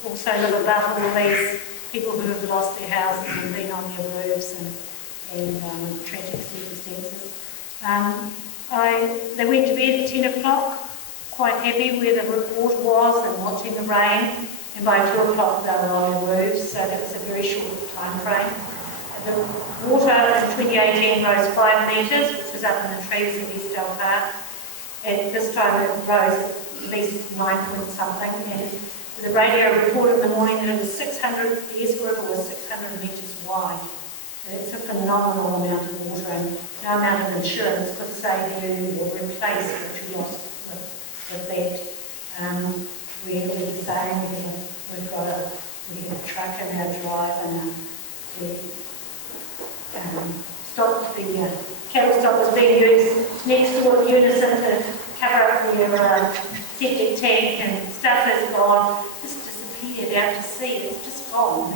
also live above all these people who have lost their houses and been on their roofs and tragic circumstances. They went to bed at 10 o'clock, quite happy where the report was and watching the rain, and by 2 o'clock they were on their roofs, so that was a very short time frame. And the water in 2018 rose 5 metres, which was up in the trees in East Del Park, and this time it rose at least 9 point something, and the radio reported in the morning that it was 600, the East River was 600 metres wide. It's a phenomenal amount of water, and no amount of insurance could save you or replace what you lost with that. We're the same. We have a truck in our drive, and the cattle stop was being used next door in unison to cover up their septic tank, and stuff has gone, just disappeared out to sea. It's just gone.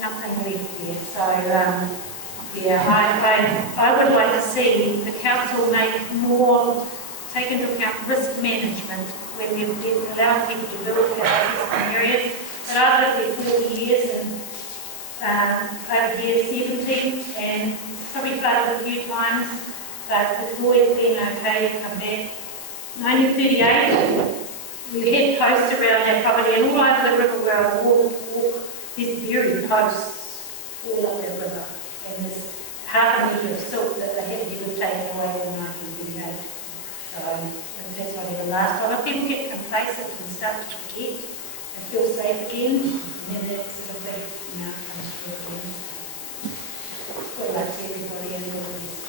Nothing left there. So, I would like to see the council make more, take into account risk management when they're allowing people to build their houses in areas. But I've lived there 40 years and over here 70, and probably flooded a few times, but it's always been okay to come back. 1938, we had posts around our property, and all over the river where I walk, there's buried posts all up that river, and there's half a metre of silt that they had to have taken away in 1938. So that's why they last. A lot of people get complacent and start to forget and feel safe again, and then that sort of big amount comes through again. Good luck to everybody in all of this.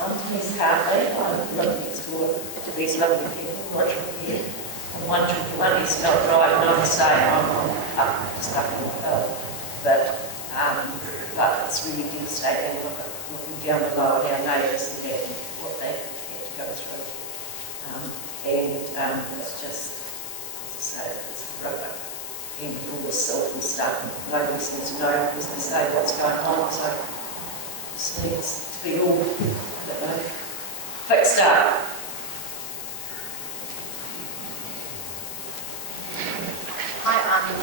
I'm Miss Hartley. I live next door to these lovely people, literally here. On 121 East Hill Drive, and I would say I'm stuck in the hill. But it's really devastating looking down below at our neighbours and what they had to go through. It's just, as I say, it's a river and all the silt and stuff. Nobody seems to know because they say what's going on, so it needs to be all, I don't know, fixed up. Hi,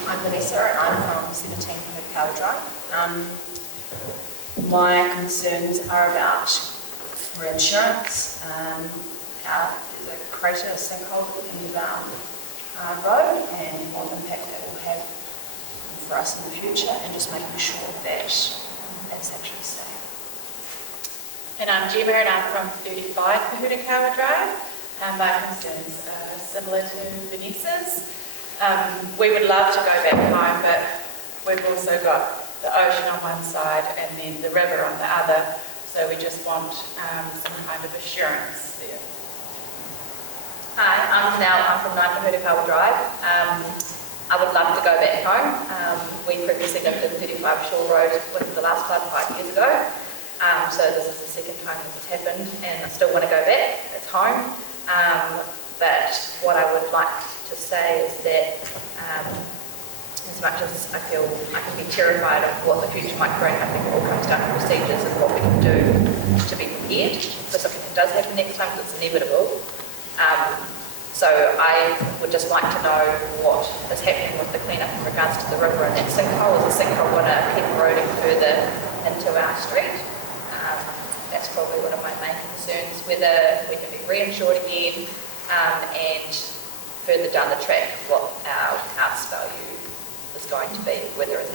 I'm Vanessa and I'm from 17 Cow Drive. My concerns are about insurance. There's a crater, a sinkhole at the end of our road, and what impact that will have for us in the future, and just making sure that that's actually safe. And I'm Gemma and I'm from 35 Pahutakawa Drive. My concerns are similar to Vanessa's. We would love to go back home, but we've also got the ocean on one side and then the river on the other. So we just want some kind of assurance there. Hi, I'm Janelle. I'm from 9 Pahutakawa Drive. I would love to go back home. We previously lived in 35 Shore Road with the last flood 5 years ago. So this is the second time this has happened and I still want to go back. It's home. But what I would like to say is that as much as I feel I can be terrified of what the future might bring, I think it all comes down to procedures and what we can do to be prepared for something that does happen next time, because it's inevitable. So I would just like to know what is happening with the cleanup in regards to the river and that sinkhole. Is the sinkhole going to keep eroding further into our street? That's probably one of my main concerns, whether we can be reinsured again, and further down the track what our house value is going to be, whether it's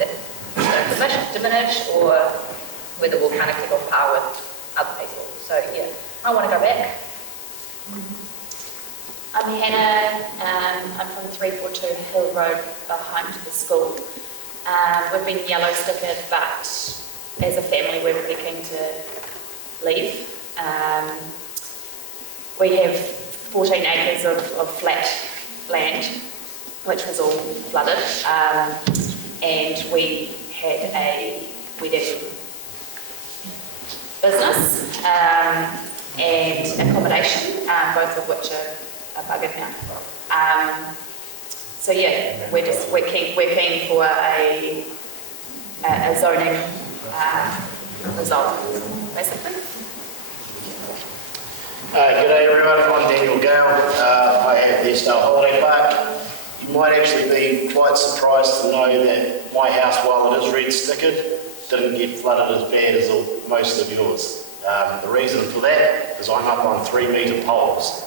diminish or whether we'll kind of keep on par with other people. So yeah, I want to go back. I'm Hannah, I'm from 342 Hill Road behind the school. We've been yellow stickered, but as a family we're pretty keen to leave. We have 14 acres of flat land, which was all flooded, and we had a wedding business and accommodation, both of which are buggered now. So yeah, we're keen for a zoning result, basically. G'day everyone, I'm Daniel Gale. I have the Estelle Holiday Park. You might actually be quite surprised to know that my house, while it is red stickered, didn't get flooded as bad as most of yours. The reason for that is I'm up on 3-metre poles.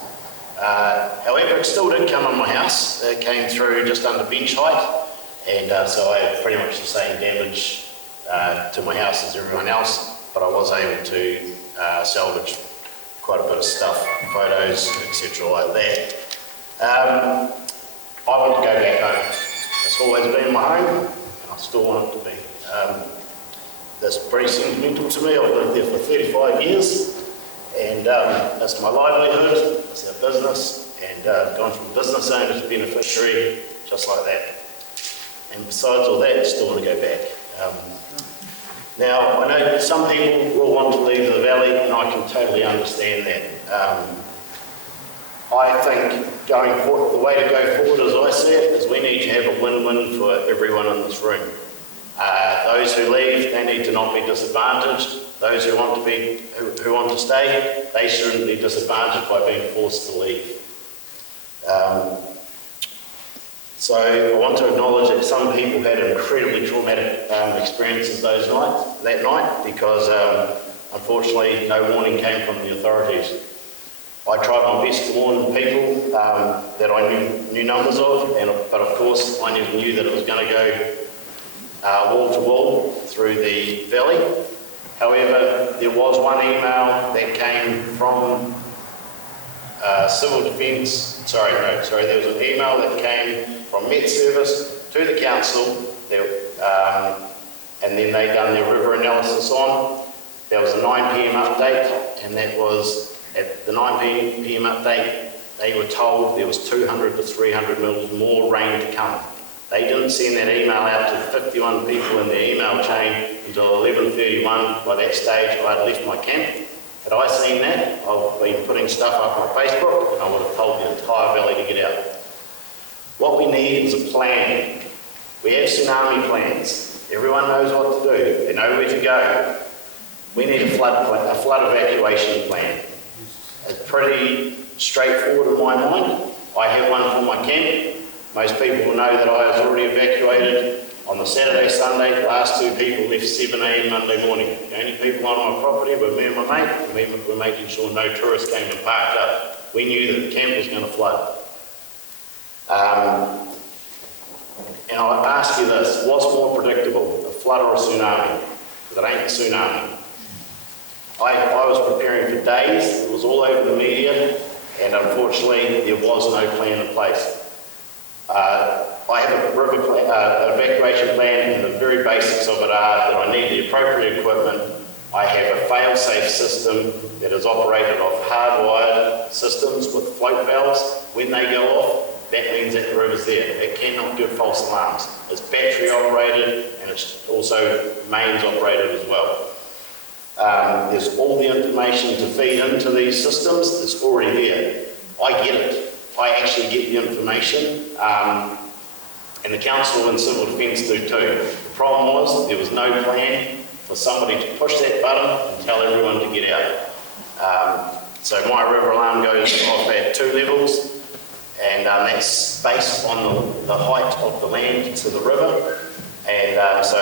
However, it still did come on my house. It came through just under bench height, and so I had pretty much the same damage to my house as everyone else, but I was able to salvage quite a bit of stuff, photos, etc. like that. I want to go back home. It's always been my home, and I still want it to be. That's pretty sentimental to me. I've lived there for 35 years, and that's my livelihood, it's our business, and I've gone from business owner to beneficiary, just like that. And besides all that, I still want to go back. Now, I know that some people will want to leave the valley, and I can totally understand that. I think going forward, the way to go forward, as I see it, is we need to have a win-win for everyone in this room. Those who leave, they need to not be disadvantaged. Those who want to stay, they shouldn't be disadvantaged by being forced to leave. So I want to acknowledge that some people had incredibly traumatic experiences that night, because unfortunately no warning came from the authorities. I tried my best to warn people that I knew numbers of, but of course I never knew that it was going to go wall to wall through the valley. However, there was one email that came from Civil Defence, there was an email that came from Met Service to the council, and then they done their river analysis on. There was a 9 PM update, and that was at the 9 PM update, they were told there was 200 to 300 mils more rain to come. They didn't send that email out to 51 people in their email chain until 11:31. By that stage, I had left my camp. Had I seen that, I've been putting stuff up on Facebook, and I would have told the entire valley to get out. What we need is a plan. We have tsunami plans. Everyone knows what to do. They know where to go. We need a flood evacuation plan. It's pretty straightforward in my mind. I have one for my camp. Most people will know that I was already evacuated on the Saturday, Sunday. The last 2 people left 7 AM Monday morning. The only people on my property were me and my mate. We were making sure no tourists came and parked up. We knew that the camp was going to flood. And I ask you this, what's more predictable, a flood or a tsunami? Because it ain't a tsunami. I was preparing for days, it was all over the media, and unfortunately there was no plan in place. I have a river plan, evacuation plan, and the very basics of it are that I need the appropriate equipment. I have a fail-safe system that is operated off hardwired systems with float valves. When they go off, that means that the river's there. It cannot give false alarms. It's battery operated and it's also mains operated as well. There's all the information to feed into these systems. It's already there. I get it. I actually get the information. And the council and civil defence do too. The problem was there was no plan for somebody to push that button and tell everyone to get out. So my river alarm goes off at 2 levels, and that's based on the height of the land to the river. And so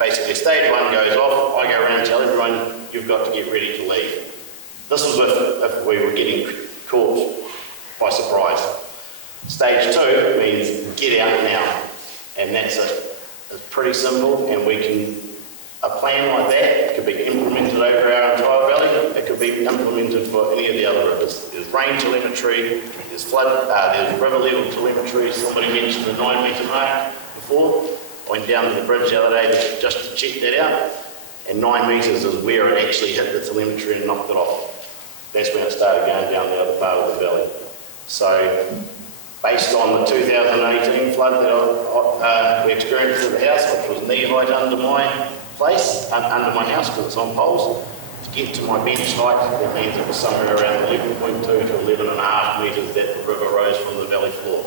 basically stage 1 goes off, I go around and tell everyone, you've got to get ready to leave. This was if we were getting caught by surprise. Stage 2 means get out now, and that's it. It's pretty simple, and we can, a plan like that could be implemented over our entire valley. It could be implemented for any of the other rivers. There's rain telemetry, there's flood, there's river level telemetry. Somebody mentioned the 9 metre mark before. I went down to the bridge the other day just to check that out, and 9 metres is where it actually hit the telemetry and knocked it off. That's when it started going down the other part of the valley. So, based on the 2018 flood that we experienced at the house, which was knee height under my place, under my house because it's on poles, to get to my bench height, that means it was somewhere around 11.2 to 11.5 metres that the river rose from the valley floor.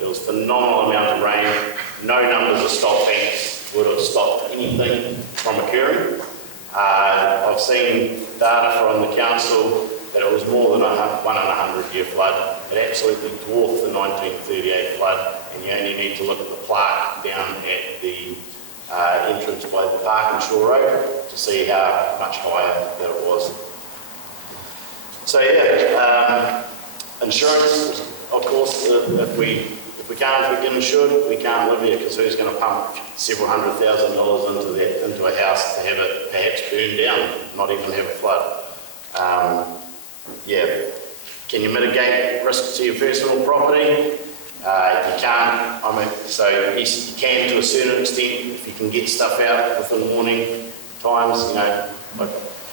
It was a phenomenal amount of rain. No numbers of stop banks would have stopped anything from occurring. I've seen data from the council that it was more than a 1 in a 100-year flood. It absolutely dwarfed the 1938 flood, and you only need to look at the plaque down at the entrance by the park and Shore Road to see how much higher that it was. So yeah, insurance, of course, if we can't get insured, we can't live here, because who's going to pump several $100,000 into a house to have it perhaps burn down, not even have a flood? Yeah. Can you mitigate risks to your personal property? You can't. So yes, you can to a certain extent if you can get stuff out within morning times. You know,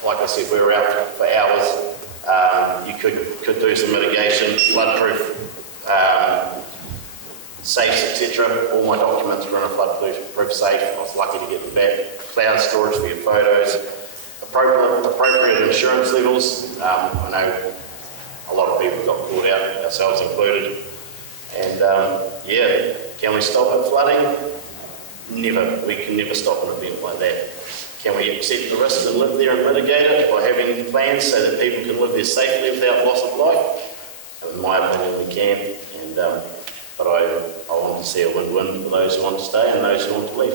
like I said, we were out for hours. You could do some mitigation, floodproof safes, etc. All my documents were in a floodproof safe. I was lucky to get them back. Cloud storage for your photos. Appropriate insurance levels. I know a lot of people got caught out, ourselves included. And yeah, can we stop it flooding? Never. We can never stop an event like that. Can we accept the risk and live there and mitigate it by having plans so that people can live there safely without loss of life? In my opinion, we can. And but I want to see a win-win for those who want to stay and those who want to leave.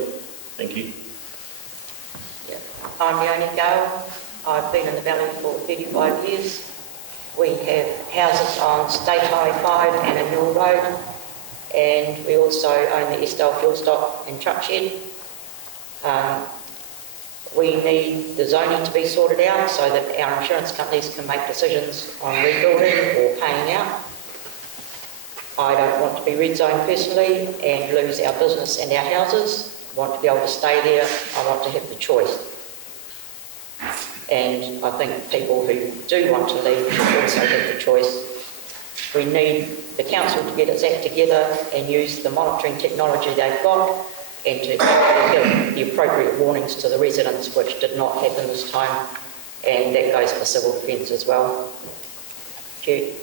Thank you. I'm Leonie Gale. I've been in the valley for 35 years. We have houses on State Highway 5 and a Mill Road, and we also own the Estelle fuel stop and truck shed. We need the zoning to be sorted out so that our insurance companies can make decisions on rebuilding or paying out. I don't want to be red zoned personally and lose our business and our houses. I want to be able to stay there. I want to have the choice. And I think people who do want to leave should also have the choice. We need the council to get its act together and use the monitoring technology they've got, and to give the appropriate warnings to the residents, which did not happen this time, and that goes for civil defence as well. Jude.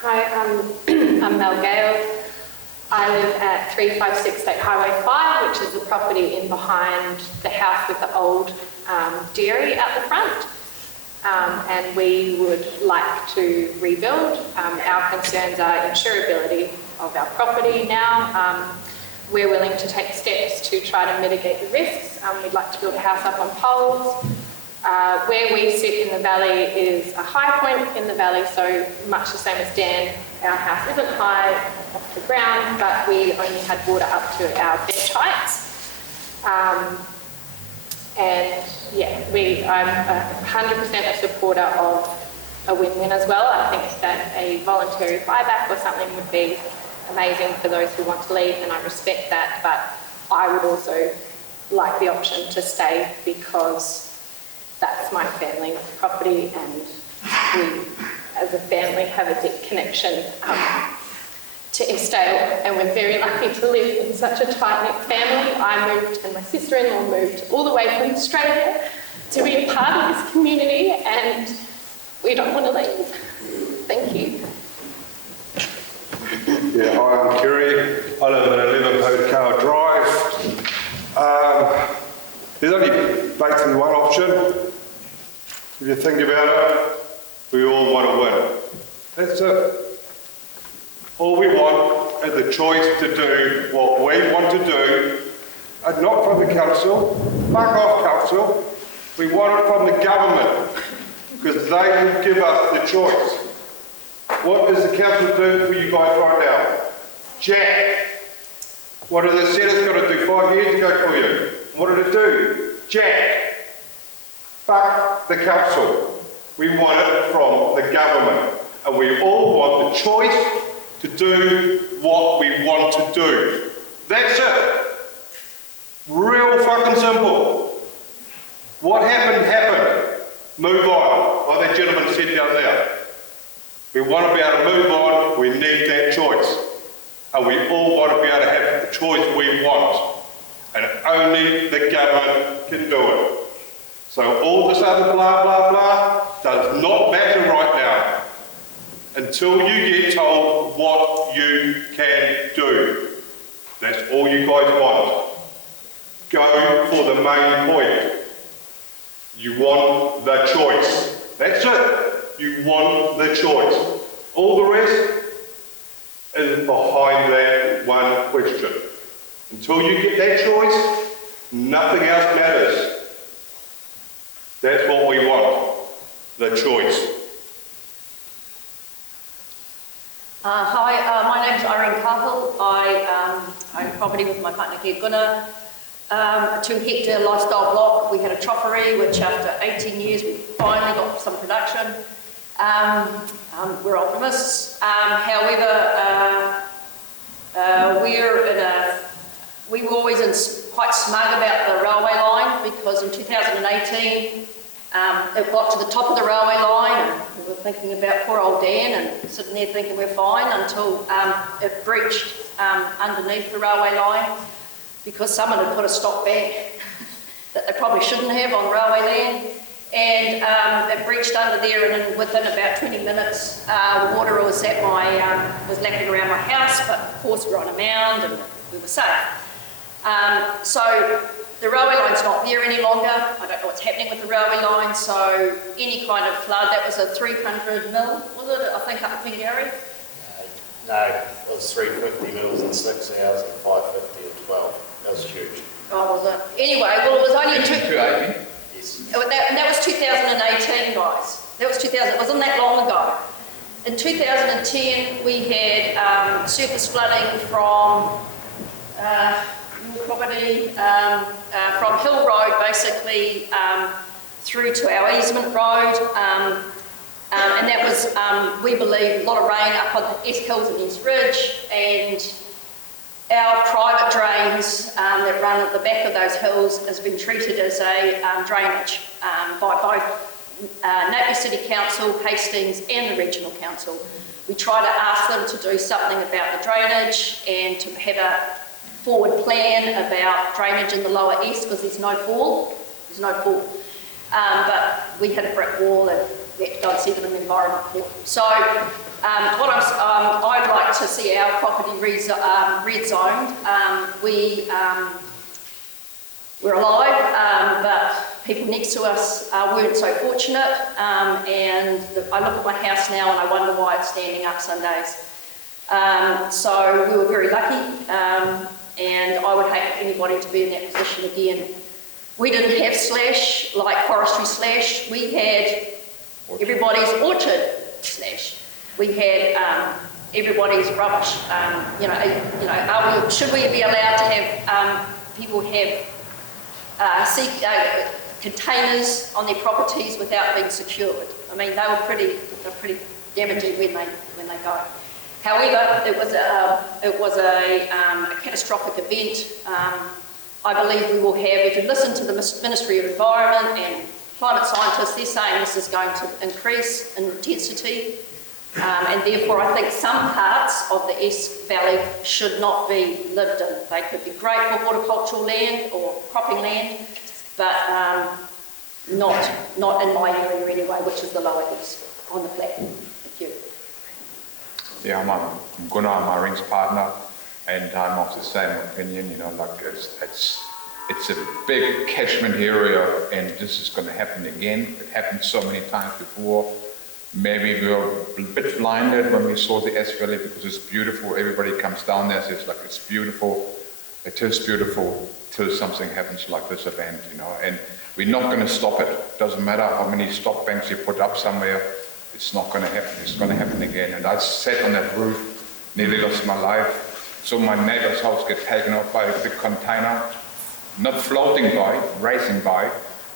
Hi, I'm Mel Gale. I live at 356 State Highway 5, which is the property in behind the house with the old dairy out the front. And we would like to rebuild. Our concerns are insurability of our property now. We're willing to take steps to try to mitigate the risks. We'd like to build a house up on poles. Where we sit in the valley is a high point in the valley, so much the same as Dan, our house isn't high off the ground, but we only had water up to our bench heights. And yeah, I'm 100% a supporter of a win-win as well. I think that a voluntary buyback or something would be amazing for those who want to leave, and I respect that, but I would also like the option to stay because that's my family property, and we as a family have a deep connection to Estelle, and we're very lucky to live in such a tight-knit family. I moved and my sister-in-law moved all the way from Australia to be a part of this community, and we don't want to leave. Thank you. Yeah, hi, I'm Kerry. I live at 11 Hotel Drive. There's only basically one option. If you think about it, we all want to win. That's it. All we want is the choice to do what we want to do, and not from the council. Fuck off, council. We want it from the government, because they will give us the choice. What is the council doing for you guys right now? Jack. What did they said it's got to do 5 years ago for you? What did it do? Jack. Fuck the council. We want it from the government. And we all want the choice to do what we want to do. That's it. Real fucking simple. What happened, happened. Move on, like that gentleman said down there. We want to be able to move on, we need that choice. And we all want to be able to have the choice we want. And only the government can do it. So all this other blah, blah, blah does not matter right now until you get told what you can do. That's all you guys want. Go for the main point. You want the choice. That's it. You want the choice. All the rest is behind that one question. Until you get that choice, nothing else matters. That's what we want, the choice. Hi, my name's Irene Cahill. I own property with my partner Kia Gunnar, a 2-hectare lifestyle block. We had a troppery, which after 18 years we finally got some production. We're optimists. However, we were always quite smug about the railway line, because in 2018 it got to the top of the railway line, and we were thinking about poor old Dan and sitting there thinking we're fine, until it breached underneath the railway line, because someone had put a stop bank that they probably shouldn't have on railway land. And it breached under there, and then within about 20 minutes, water was was lapping around my house, but of course we're on a mound and we were safe. So the railway line's not there any longer. I don't know what's happening with the railway line, so any kind of flood, that was a 300 mil, was it? I think up in Gary? No, it was 350 mils in 6 hours and 550 in 12. That was huge. Oh, was it? Anyway, well, it was only that was 2018, guys. That was 2000. It wasn't that long ago. In 2010, we had surface flooding from your property, from Hill Road, basically through to our easement road, and that was, we believe, a lot of rain up on the East Hills and East Ridge, and our private drains that run at the back of those hills has been treated as a drainage by both Napier City Council, Hastings and the Regional Council. We try to ask them to do something about the drainage and to have a forward plan about drainage in the lower east, because there's no fall. There's no fall. But we had a brick wall and we had to go and see them in the environment court. So I'd like to see our property red zoned. We're alive, but people next to us weren't so fortunate, and I look at my house now and I wonder why it's standing up some days. So we were very lucky, and I would hate for anybody to be in that position again. We didn't have slash like Forestry slash. We had everybody's orchard slash. We had everybody's rubbish. Should we be allowed to have people have containers on their properties without being secured. I mean, they're pretty damaging when they go. However, it was a catastrophic event. I believe we will have, if you listen to the Ministry of Environment and climate scientists, they're saying this is going to increase in intensity, and therefore I think some parts of the Esk Valley should not be lived in. They could be great for horticultural land or cropping land, but not in my area anyway, which is the lower east on the flat. Thank you. Yeah, I'm Gunnar, I'm my ring's partner, and I'm of the same opinion. You know, like it's a big catchment area, and this is going to happen again. It happened so many times before. Maybe we were a bit blinded when we saw the Esk Valley because it's beautiful. Everybody comes down there, says like it's beautiful. It is beautiful till something happens like this event, you know. And we're not going to stop it. Doesn't matter how many stop banks you put up somewhere. It's not going to happen. It's going to happen again. And I sat on that roof, nearly lost my life. So my neighbor's house get taken out by a big container, not floating by, racing by.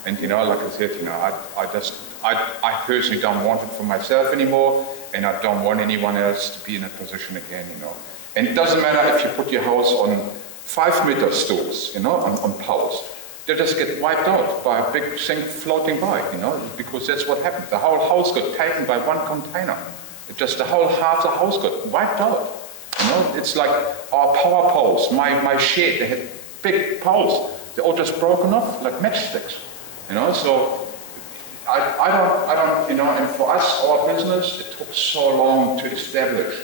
And, you know, like I said, you know, I personally don't want it for myself anymore, and I don't want anyone else to be in a position again, you know. And it doesn't matter if you put your house on 5-meter stools, you know, on poles. They just get wiped out by a big thing floating by, you know, because that's what happened. The whole house got taken by one container. The whole half the house got wiped out. You know, it's like our power poles, my shed, they had big poles. They're all just broken off like matchsticks, you know. So I don't, you know, and for us, our business, it took so long to establish,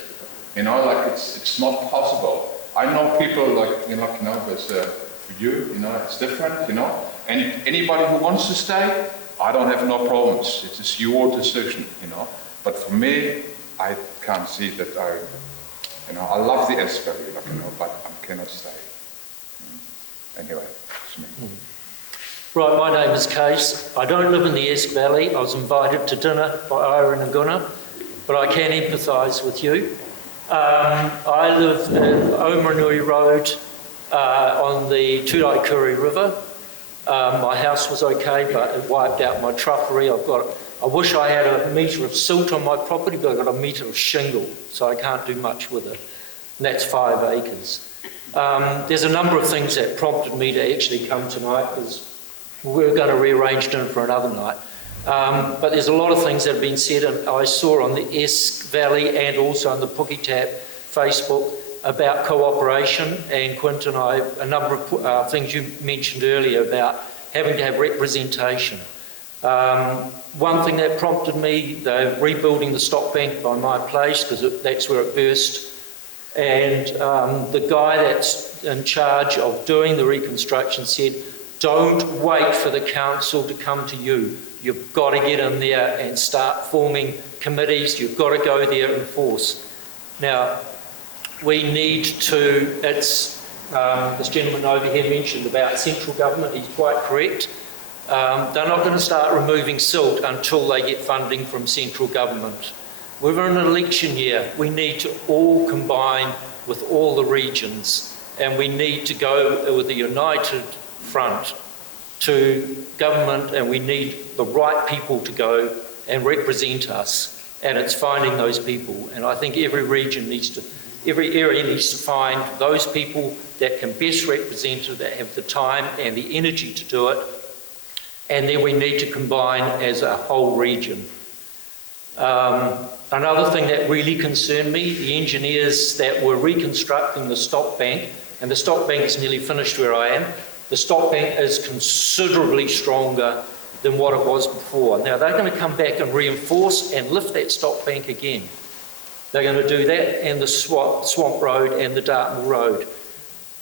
you know, like it's not possible. I know people like, you know, with you, you know, it's different, you know, and anybody who wants to stay, I don't have no problems. It is your decision, you know, but for me, I can't see that you know, I love the Esk Valley, like, you know, but I cannot stay. Anyway, it's me. Right, my name is Case. I don't live in the Esk Valley. I was invited to dinner by Ira and Gunnar, but I can empathise with you. I live in Omaranui Road on the Turaikuri River. My house was okay, but it wiped out my truffery. I wish I had a metre of silt on my property, but I've got a metre of shingle, so I can't do much with it. And that's 5 acres. There's a number of things that prompted me to actually come tonight, because we're going to rearrange dinner for another night. But there's a lot of things that have been said, and I saw on the Esk Valley and also on the Pukitap Facebook about cooperation, and Quinton, a number of things you mentioned earlier about having to have representation. One thing that prompted me, they're rebuilding the stock bank by my place because that's where it burst. And the guy that's in charge of doing the reconstruction said, don't wait for the council to come to you. You've got to get in there and start forming committees. You've got to go there and force. Now, we need to, this gentleman over here mentioned about central government, he's quite correct. They're not going to start removing silt until they get funding from central government. We're in an election year. We need to all combine with all the regions, and we need to go with a united front to government, and we need the right people to go and represent us, and it's finding those people. And I think every region needs to, every area needs to find those people that can best represent it, that have the time and the energy to do it, and then we need to combine as a whole region. Another thing that really concerned me, the engineers that were reconstructing the stock bank, and the stock bank is nearly finished where I am, the stock bank is considerably stronger than what it was before. Now they're going to come back and reinforce and lift that stock bank again. They're going to do that and the Swamp Road and the Dartmoor Road.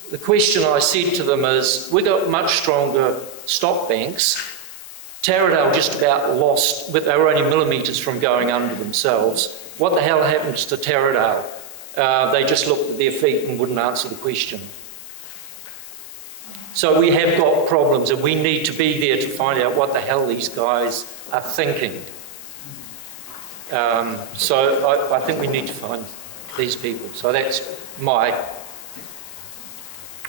The question I said to them is, we've got much stronger stock banks. Taradale just about lost, but they were only millimetres from going under themselves. What the hell happens to Taradale? They just looked at their feet and wouldn't answer the question. So we have got problems, and we need to be there to find out what the hell these guys are thinking. So I think we need to find these people. So that's my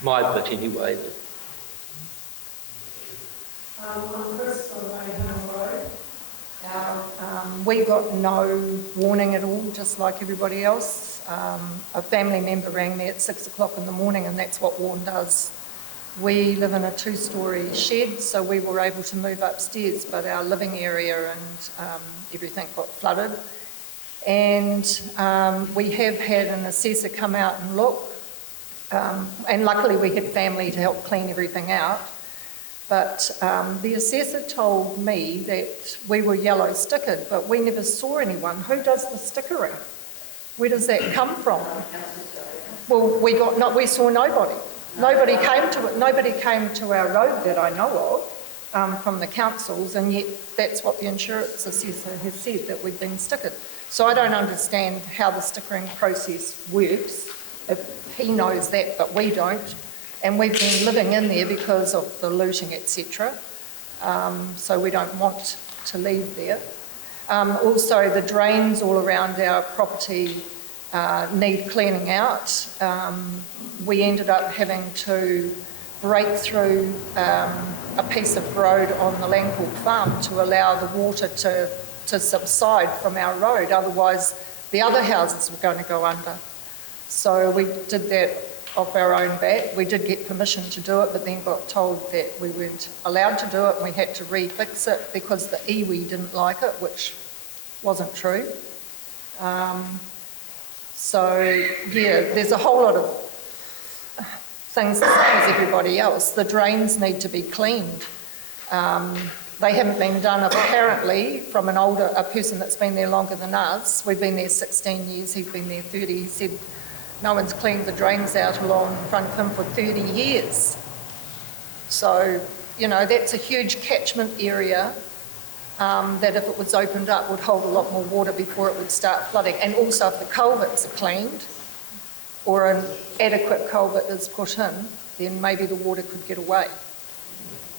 bit anyway. I'm Chris from Actionable Road. We got no warning at all, just like everybody else. A family member rang me at 6 o'clock in the morning, and that's what Warren does. We live in a 2-storey shed, so we were able to move upstairs, but our living area and everything got flooded. And we have had an assessor come out and look, and luckily we had family to help clean everything out. But the assessor told me that we were yellow stickered, but we never saw anyone. Who does the stickering? Where does that come from? Well, we saw nobody. Nobody came to our road that I know of from the councils, and yet that's what the insurance assessor has said, that we've been stickered. So I don't understand how the stickering process works, if he knows that but we don't. And we've been living in there because of the looting, etc. So we don't want to leave there. Also, the drains all around our property need cleaning out. We ended up having to break through a piece of road on the Langpool farm to allow the water to subside from our road. Otherwise, the other houses were going to go under. So we did that off our own bat. We did get permission to do it, but then got told that we weren't allowed to do it, and we had to refix it because the iwi didn't like it, which wasn't true. So yeah, there's a whole lot of things the same as everybody else. The drains need to be cleaned. They haven't been done apparently from a person that's been there longer than us. We've been there 16 years, he's been there 30. He said no one's cleaned the drains out along in front of him for 30 years. So, you know, that's a huge catchment area that if it was opened up would hold a lot more water before it would start flooding. And also if the culverts are cleaned or an adequate culvert is put in, then maybe the water could get away.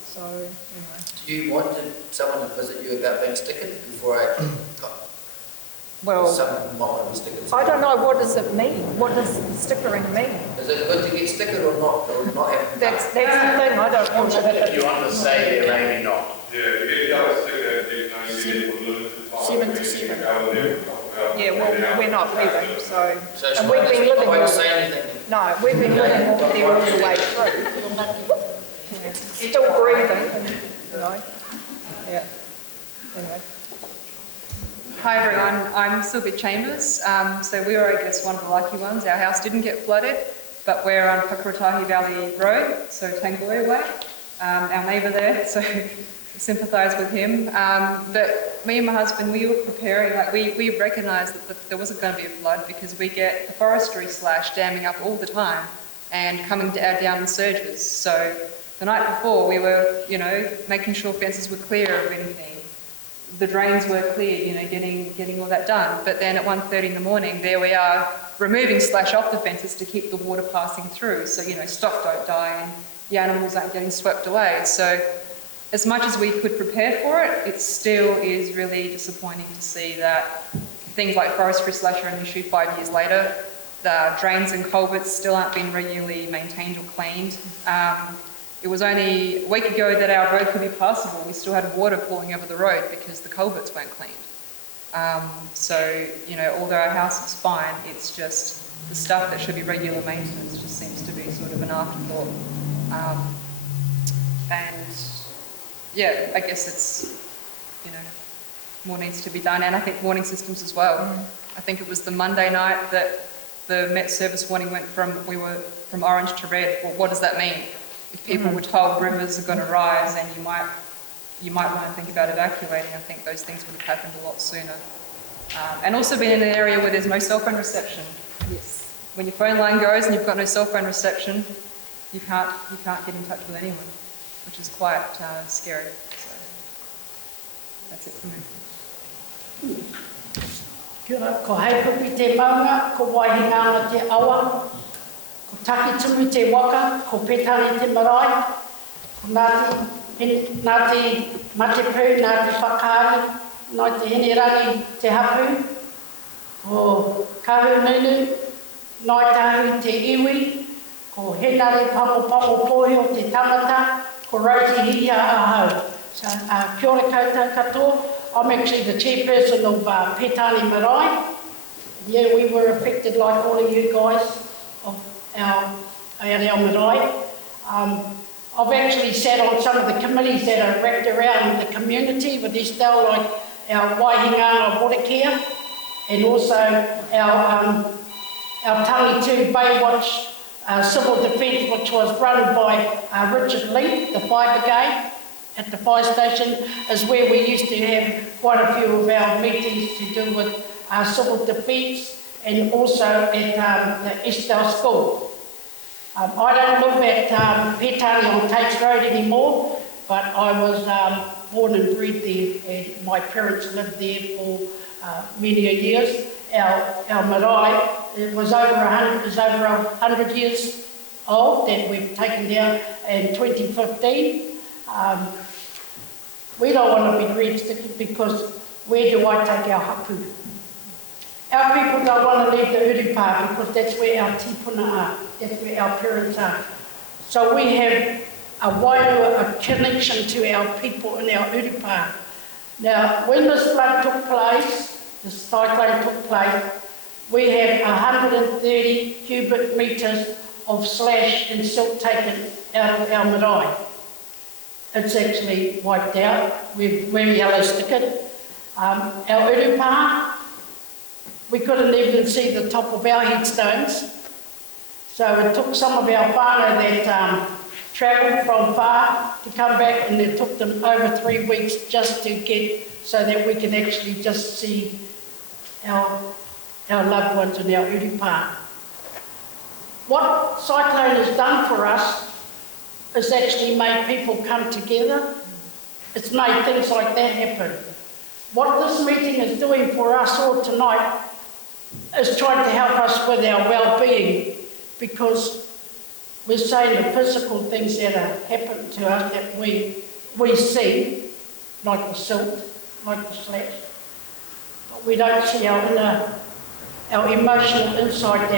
So, anyway. Do you want someone to visit you about being stickered before I got? Well, someone might want to be stickered. I don't know, what does it mean? What does stickering mean? Is it good to get stickered or not? Or not have That's the thing, I don't want to. If you want to stay there, maybe not. Yeah, to get yellow stickered, you know, you get a limited time. 7 to 7. Yeah, well, we're not leaving, so. So and we've been living. I won't say anything. No, we've been living all there all the way through. Yeah. Still breathing, you know. Yeah. Anyway. Hi everyone, I'm Sylvia Chambers. So we were, I guess, one of the lucky ones. Our house didn't get flooded, but we're on Pukekohe Valley Road, so Tangoe way. Our neighbour there, so sympathise with him. But me and my husband, we were preparing, like we recognised that there wasn't going to be a flood because we get the Forestry slash damming up all the time and coming down in surges. So the night before we were, you know, making sure fences were clear of anything. The drains were cleared, you know, getting all that done. But then at 1:30 in the morning, there we are removing off the fences to keep the water passing through. So, you know, stock don't die and the animals aren't getting swept away. So as much as we could prepare for it, it still is really disappointing to see that things like forestry slash are an issue 5 years later. The drains and culverts still aren't being regularly maintained or cleaned. It was only a week ago that our road could be passable. We still had water falling over the road because the culverts weren't cleaned. So, you know, although our house is fine, it's just the stuff that should be regular maintenance just seems to be sort of an afterthought. And yeah, I guess it's, you know, more needs to be done. And I think warning systems as well. I think it was the Monday night that the Met Service warning went from orange to red. Well, what does that mean? If people were told rivers are going to rise and you might want to think about evacuating, I think those things would have happened a lot sooner. And also being in an area where there's no cell phone reception. Yes. When your phone line goes and you've got no cell phone reception, you can't get in touch with anyone, which is quite scary. So that's it for me. Kia ora, ko haipupi te maunga, ko waihinga te awa, ko taki tumi te waka, ko petari te marae, ko ngāti matepu, ngāti whakaari, nai te henerangi te hapu, ko kahu nunu, nai tahu te iwi, ko henare papo pohi o te tangata, ko rauti hia ahau. So, kia ora koutou katoa. I'm actually the chairperson of Petani Marae. Yeah, we were affected like all of you guys of our marae. I've actually sat on some of the committees that are wrapped around the community with Estelle, like our Waihinganga Water Care, and also our Tangi 2 Baywatch Civil Defence, which was run by Richard Lee, the fire brigade at the fire station, is where we used to have quite a few of our meetings to do with civil defence, and also at the Estelle School. I don't live at Petani on Tates Road anymore, but I was born and bred there, and my parents lived there for many years. Our marae, it was over 100 years old that we've taken down in 2015. We don't want to be red-sticked because where do I take our hapu? Our people don't want to leave the Urupa because that's where our tipuna are, that's where our parents are. So we have a wairua, a connection to our people in our Urupa. Now, when this flood took place, the cyclone took place, we have 130 cubic metres of slash and silt taken out of our marae. It's actually wiped out. We're yellow stickered. Our Urupa, we couldn't even see the top of our headstones. So it took some of our whānau that travelled from far to come back, and it took them over 3 weeks just to get so that we can actually just see our loved ones in our Urupa. What cyclone has done for us is actually made people come together. It's made things like that happen. What this meeting is doing for us all tonight is trying to help us with our well-being, because we're saying the physical things that are happening to us that we see, like the silt, like the slash, but we don't see our emotional inside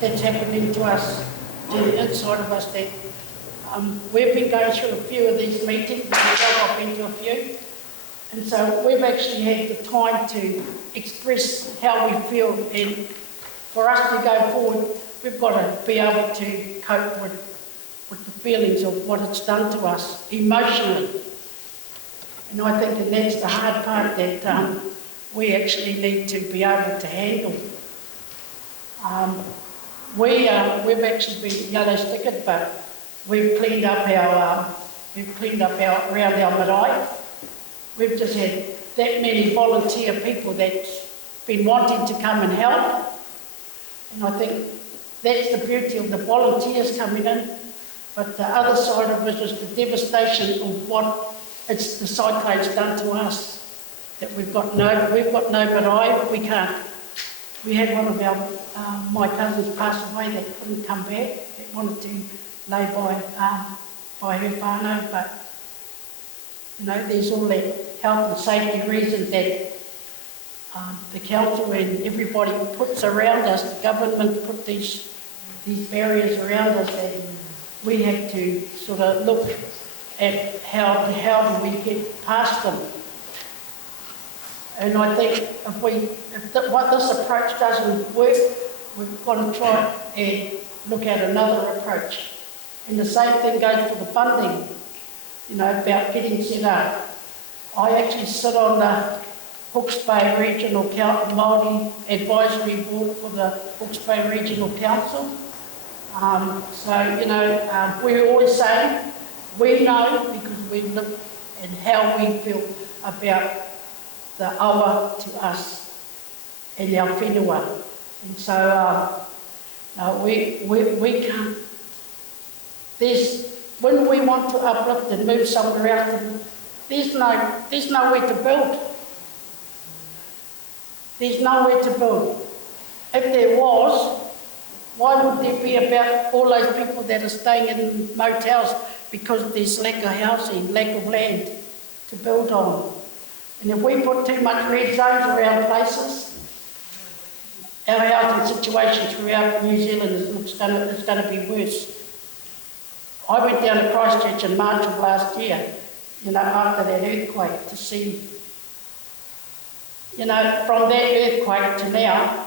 that's happening to us, to the inside of us. That we've been going through a few of these meetings, I've been to a few, and so we've actually had the time to express how we feel, and for us to go forward, we've got to be able to cope with the feelings of what it's done to us emotionally. And I think that's the hard part that we actually need to be able to handle. We've actually been yellow stickered, but we've cleaned up around our marae. We've just had that many volunteer people that's been wanting to come and help, and I think that's the beauty of the volunteers coming in. But the other side of it is the devastation of what the cyclone's done to us. That we've got no marae. We can't. We had one of my cousins pass away that couldn't come back. That wanted to lay by her whānau, but there's all that health and safety reasons that the council and everybody puts around us. The government put these barriers around us that we have to sort of look at how do we get past them. And I think if this approach doesn't work, we've got to try and look at another approach. And the same thing goes for the funding, about getting set up. I actually sit on the Hawke's Bay Regional Māori Advisory Board for the Hawke's Bay Regional Council. We're always saying, we know because we live and how we feel about the awa to us and our whenua. And so we can't, when we want to uplift and move somewhere else, there's nowhere to build. There's nowhere to build. If there was, why would there be about all those people that are staying in motels? Because there's lack of housing, lack of land to build on. And if we put too much red zones around places, our housing situation throughout New Zealand is going to be worse. I went down to Christchurch in March of last year, you know, after that earthquake to see, you know, from that earthquake to now,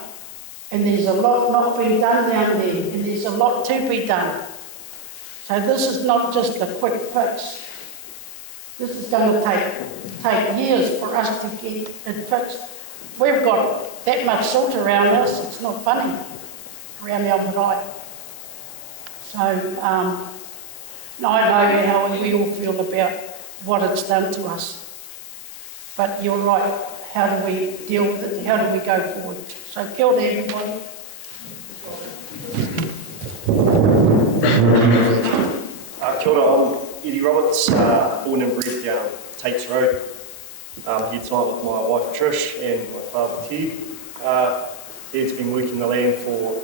and there's a lot not being done down there, and there's a lot to be done. So this is not just a quick fix. This is going to take years for us to get it fixed. We've got that much silt around us, it's not funny, around our right. So, no, I know how we all feel about what it's done to us. But you're right, how do we deal with it, how do we go forward? So kia ora everybody. Kia ora, I'm Eddie Roberts, born and bred down Tates Road. I'm here tonight with my wife Trish and my father Ted. Dad's been working the land for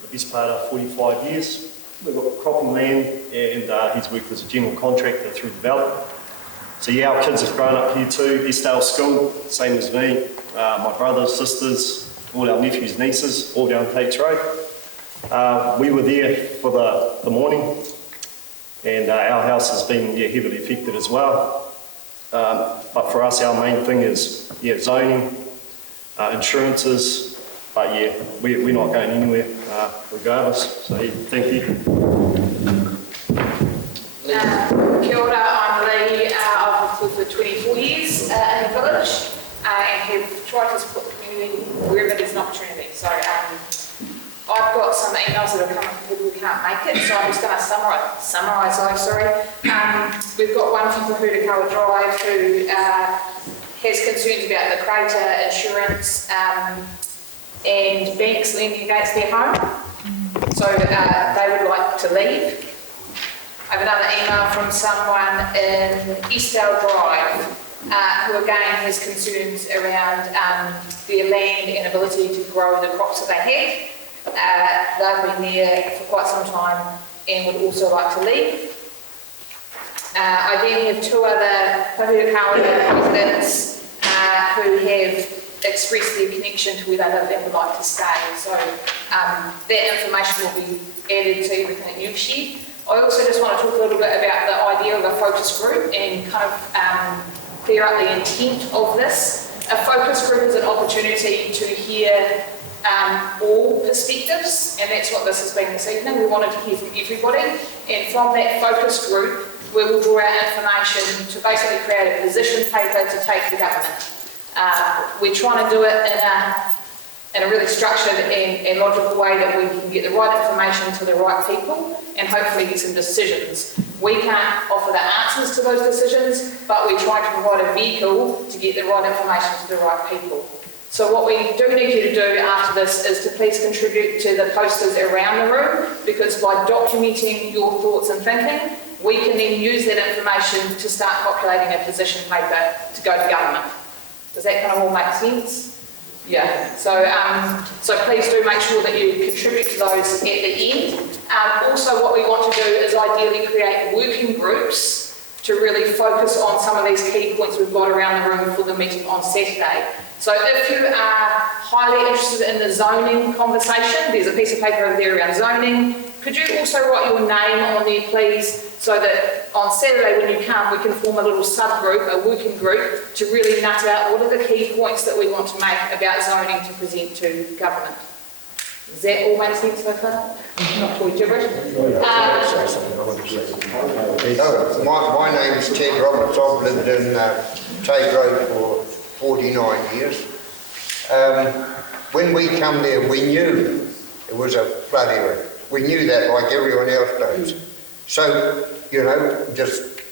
the best part of 45 years. We've got cropping land and he's worked as a general contractor through the valley. So yeah, our kids have grown up here too, Estdale School, same as me. My brothers, sisters, all our nephews, nieces, all down Tates Road. We were there for the morning, and our house has been heavily affected as well. But for us, our main thing is zoning, insurances, but we're not going anywhere regardless. So thank you. Kia ora, I'm Lee. I've lived for 24 years in the village and have tried to support the community wherever there's an opportunity. So I've got some emails that have come from people who can't make it, so I'm just going to summarise those. We've got one from Hurikawa Drive who has concerns about the crater, insurance, and banks lending against their home. So they would like to leave. I have another email from someone in Eastdale Drive who again has concerns around their land and ability to grow the crops that they have. They've been there for quite some time and would also like to leave. I then have two other Hurikawa residents who have expressed their connection to where they live and would like to stay. So that information will be added to everything that you've shared. I also just want to talk a little bit about the idea of a focus group and kind of clear up the intent of this. A focus group is an opportunity to hear all perspectives, and that's what this has been this evening. We wanted to hear from everybody, and from that focus group we will draw out information to basically create a position paper to take to government. We're trying to do it in a really structured and logical way that we can get the right information to the right people and hopefully get some decisions. We can't offer the answers to those decisions, but we try to provide a vehicle to get the right information to the right people. So what we do need you to do after this is to please contribute to the posters around the room, because by documenting your thoughts and thinking, we can then use that information to start populating a position paper to go to government. Does that kind of all make sense? Yeah, so please do make sure that you contribute to those at the end. Also what we want to do is ideally create working groups to really focus on some of these key points we've got around the room for the meeting on Saturday. So if you are highly interested in the zoning conversation, there's a piece of paper over there around zoning. Could you also write your name on there, please, so that on Saturday when you come, we can form a little subgroup, a working group, to really nut out what are the key points that we want to make about zoning to present to government. Does that all make sense so far? Not too gibberish. My name's Ted Roberts. I've lived in Tate Road for 49 years. When we come there, we knew it was a flood area. We knew that like everyone else knows. So, you know, just,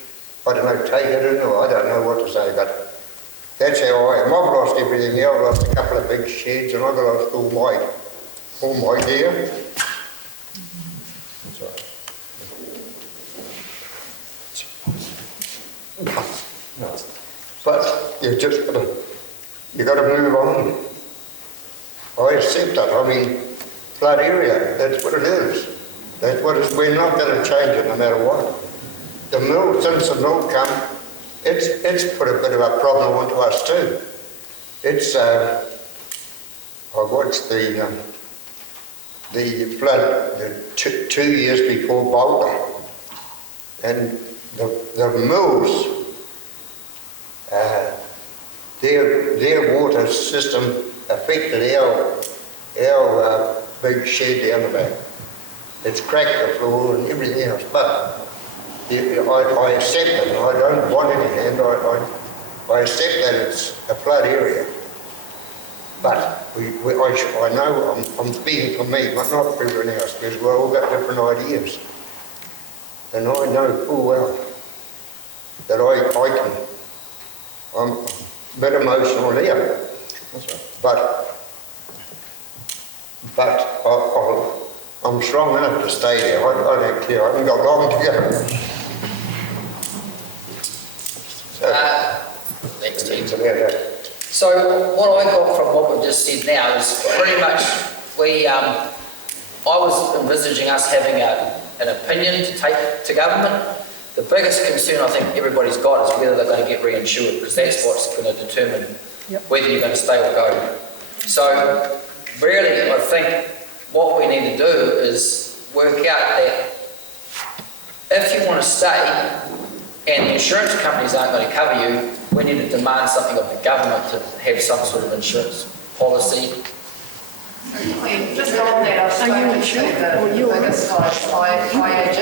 I don't know, take it or I don't know what to say, but that's how I am. I've lost everything here. I've lost a couple of big sheds and I've lost all my gear. But you got to move on. I accept that. I mean, flood area, that's what it is. That's what it's, we're not going to change it no matter what. The mill, since the mill come, it's put a bit of a problem onto us too. It's, I watched the flood 2 years before Boulder, and the mills system affected our big shed down the back. It's cracked the floor and everything else, but I accept it. I don't want any hand. I accept that it's a flood area. But I know I'm speaking for me, but not for everyone else, because we've all got different ideas. And I know full well that I'm a bit emotional here. But I'm strong enough to stay there. I don't care. I haven't got long to go. Thanks, team. So what I got from what we've just said now is pretty much I was envisaging us having an opinion to take to government. The biggest concern I think everybody's got is whether they're going to get reinsured, because that's what's going to determine whether you're going to stay or go. So really I think what we need to do is work out that if you want to stay and the insurance companies aren't going to cover you, we need to demand something of the government to have some sort of insurance policy. Just on that, I've spoken to the biggest guys, IAG.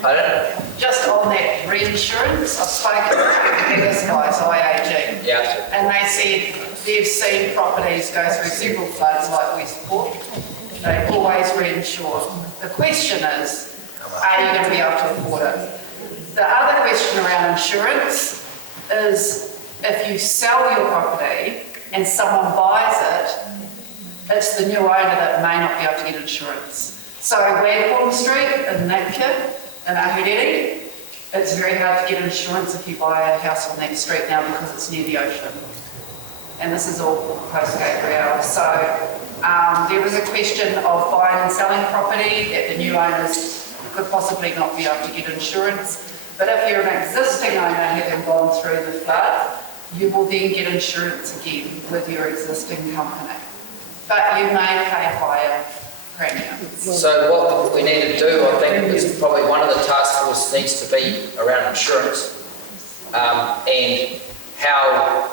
Pardon? Just on that reinsurance, I've spoken to the biggest guys, IAG. Yeah. And they said they've seen properties go through several floods like Westport. They always reinsure. The question is, are you going to be able to afford it? The other question around insurance is if you sell your property and someone buys it, it's the new owner that may not be able to get insurance. So Waghorn Street in Napier, in Ahuriri, it's very hard to get insurance if you buy a house on that street now because it's near the ocean. And this is all post-Gabriel. So there was a question of buying and selling property that the new owners could possibly not be able to get insurance. But if you're an existing owner having gone through the flood, you will then get insurance again with your existing company. But you may pay higher premiums. So what we need to do, I think, is probably one of the task force needs to be around insurance and how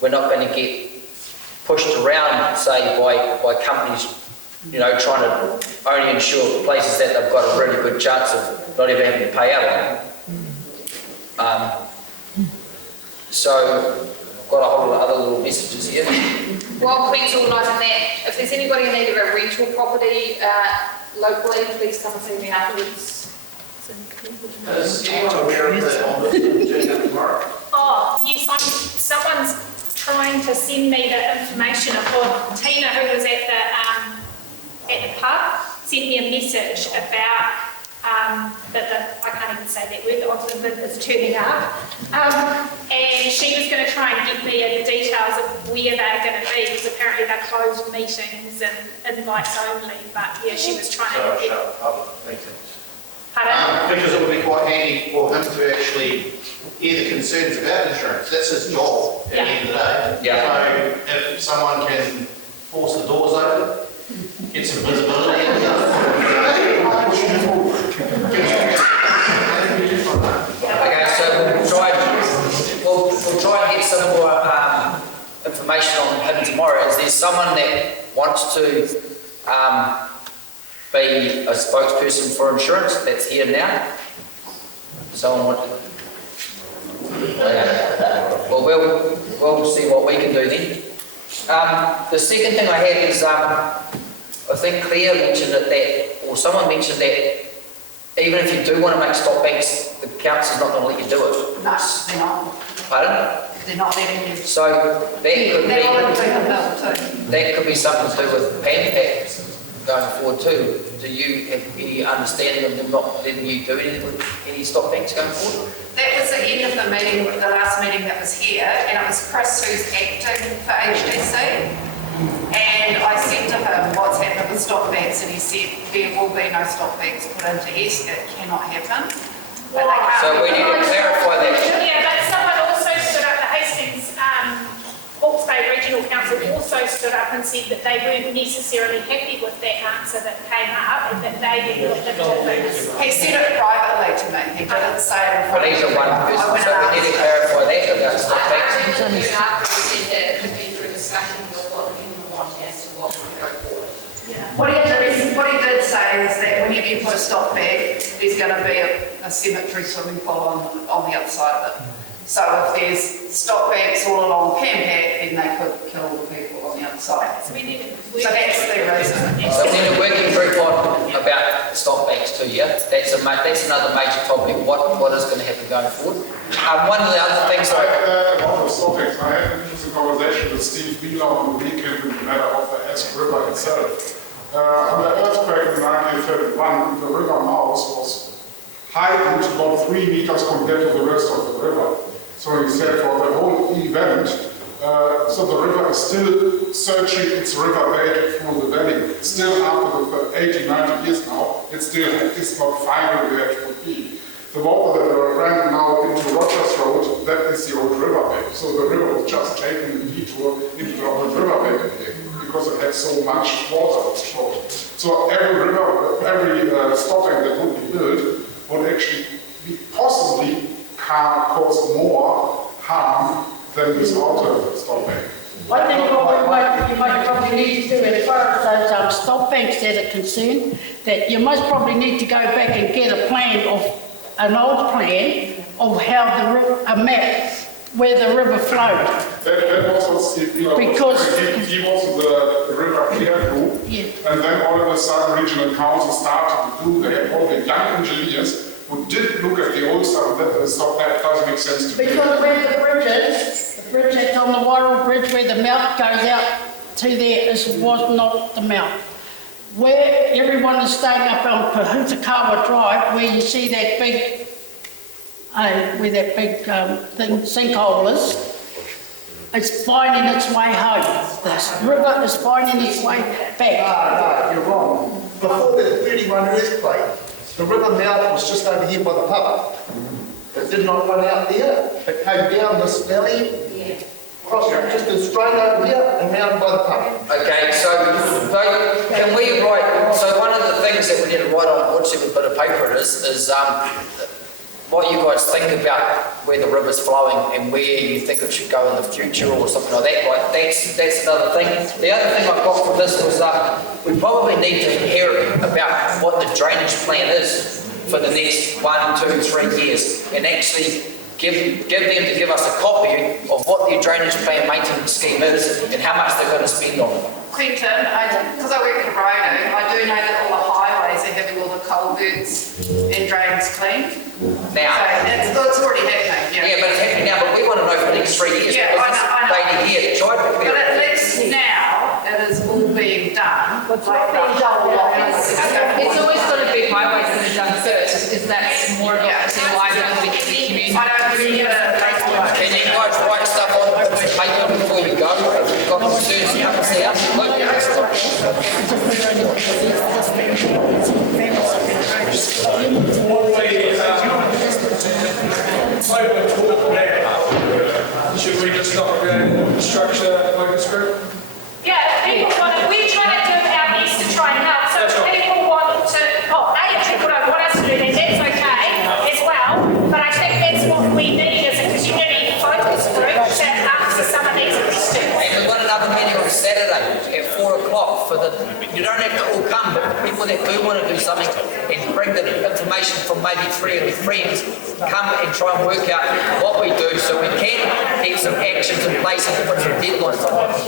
we're not going to get pushed around, say, by companies, trying to only insure places that they've got a really good chance of not even having to pay out. So I've got a whole lot of other little messages here. While Queen's organising that, if there's anybody in need of a rental property locally, please come and see me afterwards. Is anyone aware of the ombudsman doing that tomorrow? Oh, yes, someone's trying to send me the information of Tina, who was at the pub, sent me a message about I can't even say that word, the ombudsman is turning up. And she was going to try and get me the details of where they're going to be, because apparently they're closed meetings and invites only. But yeah, she was trying to get... public meetings. Pardon? Because it would be quite handy for him to actually hear the concerns about insurance. That's his job at the end of the day. Yeah. So if someone can force the doors open, get some visibility in Okay, so we'll try and get some more information on him tomorrow. Is there someone that wants to be a spokesperson for insurance that's here now? Someone want to? Okay. Well, we'll see what we can do then. The second thing I had is I think Claire mentioned or someone mentioned that even if you do want to make stop banks, the council's not going to let you do it. No, they're not. Pardon? They're not letting you. So that could be something to do with PAMPAC going forward too. Do you have any understanding of them not letting you do anything with any stop banks going forward? That was the end of the meeting, the last meeting that was here, and it was Chris who's acting for HDC. And I said to him, what's happened with stop banks? And he said, there will be no stop banks put into ESC. It cannot happen. But they can't. So we need to clarify that. Yeah, but someone also stood up, the Hastings Hawke's Bay Regional Council also stood up and said that they weren't necessarily happy with that answer that came up and that they didn't look into things. He said it privately to me. He didn't say it in front of me. But he's a one person, so we need to clarify that about stop banks. I said that it could be discussion of what you want as to what we go forward. What he did say is that whenever you put a stop back, there's going to be a cemetery swimming pool on the other side of it. So if there's stop backs all along Campac, then they could kill the people on the other side. So that's the reason. So we need a working group on about stop backs too, yeah? That's another major topic. What is going to happen going forward? One of the other things about the stop backs, I had an interesting conversation with Steve Wheeler on the weekend in the matter of the Esk River itself. On the earthquake in 1931, the river mouth was heightened about 3 meters compared to the rest of the river. So he said for the whole event, so the river is still searching its river bed through the valley. Still after the 80, 90 years now, it still is not final where it would be. The water that ran now into Rogers Road, that is the old river bed. So the river was just taking the detour into the old river bed again, because it had so much water short. So every stopping that would be built would actually possibly cause more harm than without a stop bank. I think what you might probably need to do as far as those stop banks that are concerned, that you most probably need to go back and get a plan of an old plan of how a map where the river flowed. That was what Steve Wheeler was. He was in the river care group, and then all of a sudden regional council started to do. They had all the young engineers who did look at the old stuff, that doesn't make sense to me. Because where the bridge that's on the Warrell Bridge, where the mouth goes out to there, was not the mouth. Where everyone is staying up on Pahutakawa Drive, where you see that big, where that big sinkhole is, it's finding its way home. The river is finding its way back. No, you're wrong. Before the 31 earthquake, the river mouth was just over here by the pub. It did not run out there. It came down this valley, crossed just straight over here and round by the pub. Okay, so can we write, so one of the things that we need to write on whichever bit of paper it is what you guys think about where the river's flowing and where you think it should go in the future or something like that. Like that's another thing. The other thing I got from this was we probably need to hear about what the drainage plan is for the next 1, 2, 3 years, and actually give them to give us a copy of what their drainage plan maintenance scheme is and how much they're going to spend on it. Quentin, because I work in roading, I do know that all the highways are having all the culverts and drains cleaned. Now, so it's already happening. Yeah, but it's happening now, but we want to know for the next 3 years. Yeah, I know. Lady here tried to But at least now, it is all being done. It's always going to be highways that are done first, because that's more of a liability to the community. I don't remember. Can you guys write stuff on the paper before you go? If you've got concerns, you have to see us. Should we just not structure a focus group? Yeah, people want to, we're trying to do our best to try and help. So if people want to, if people don't want us to do that, that's okay as well. But I think that's what we need as a community focus group to answer some of these questions. And we've got another meeting on Saturday at 4 o'clock for you don't have to all come, but the people that do want to do something and bring the information from maybe 3 of their friends, come and try and work out what we do so we can get some actions in place and put some deadlines on it.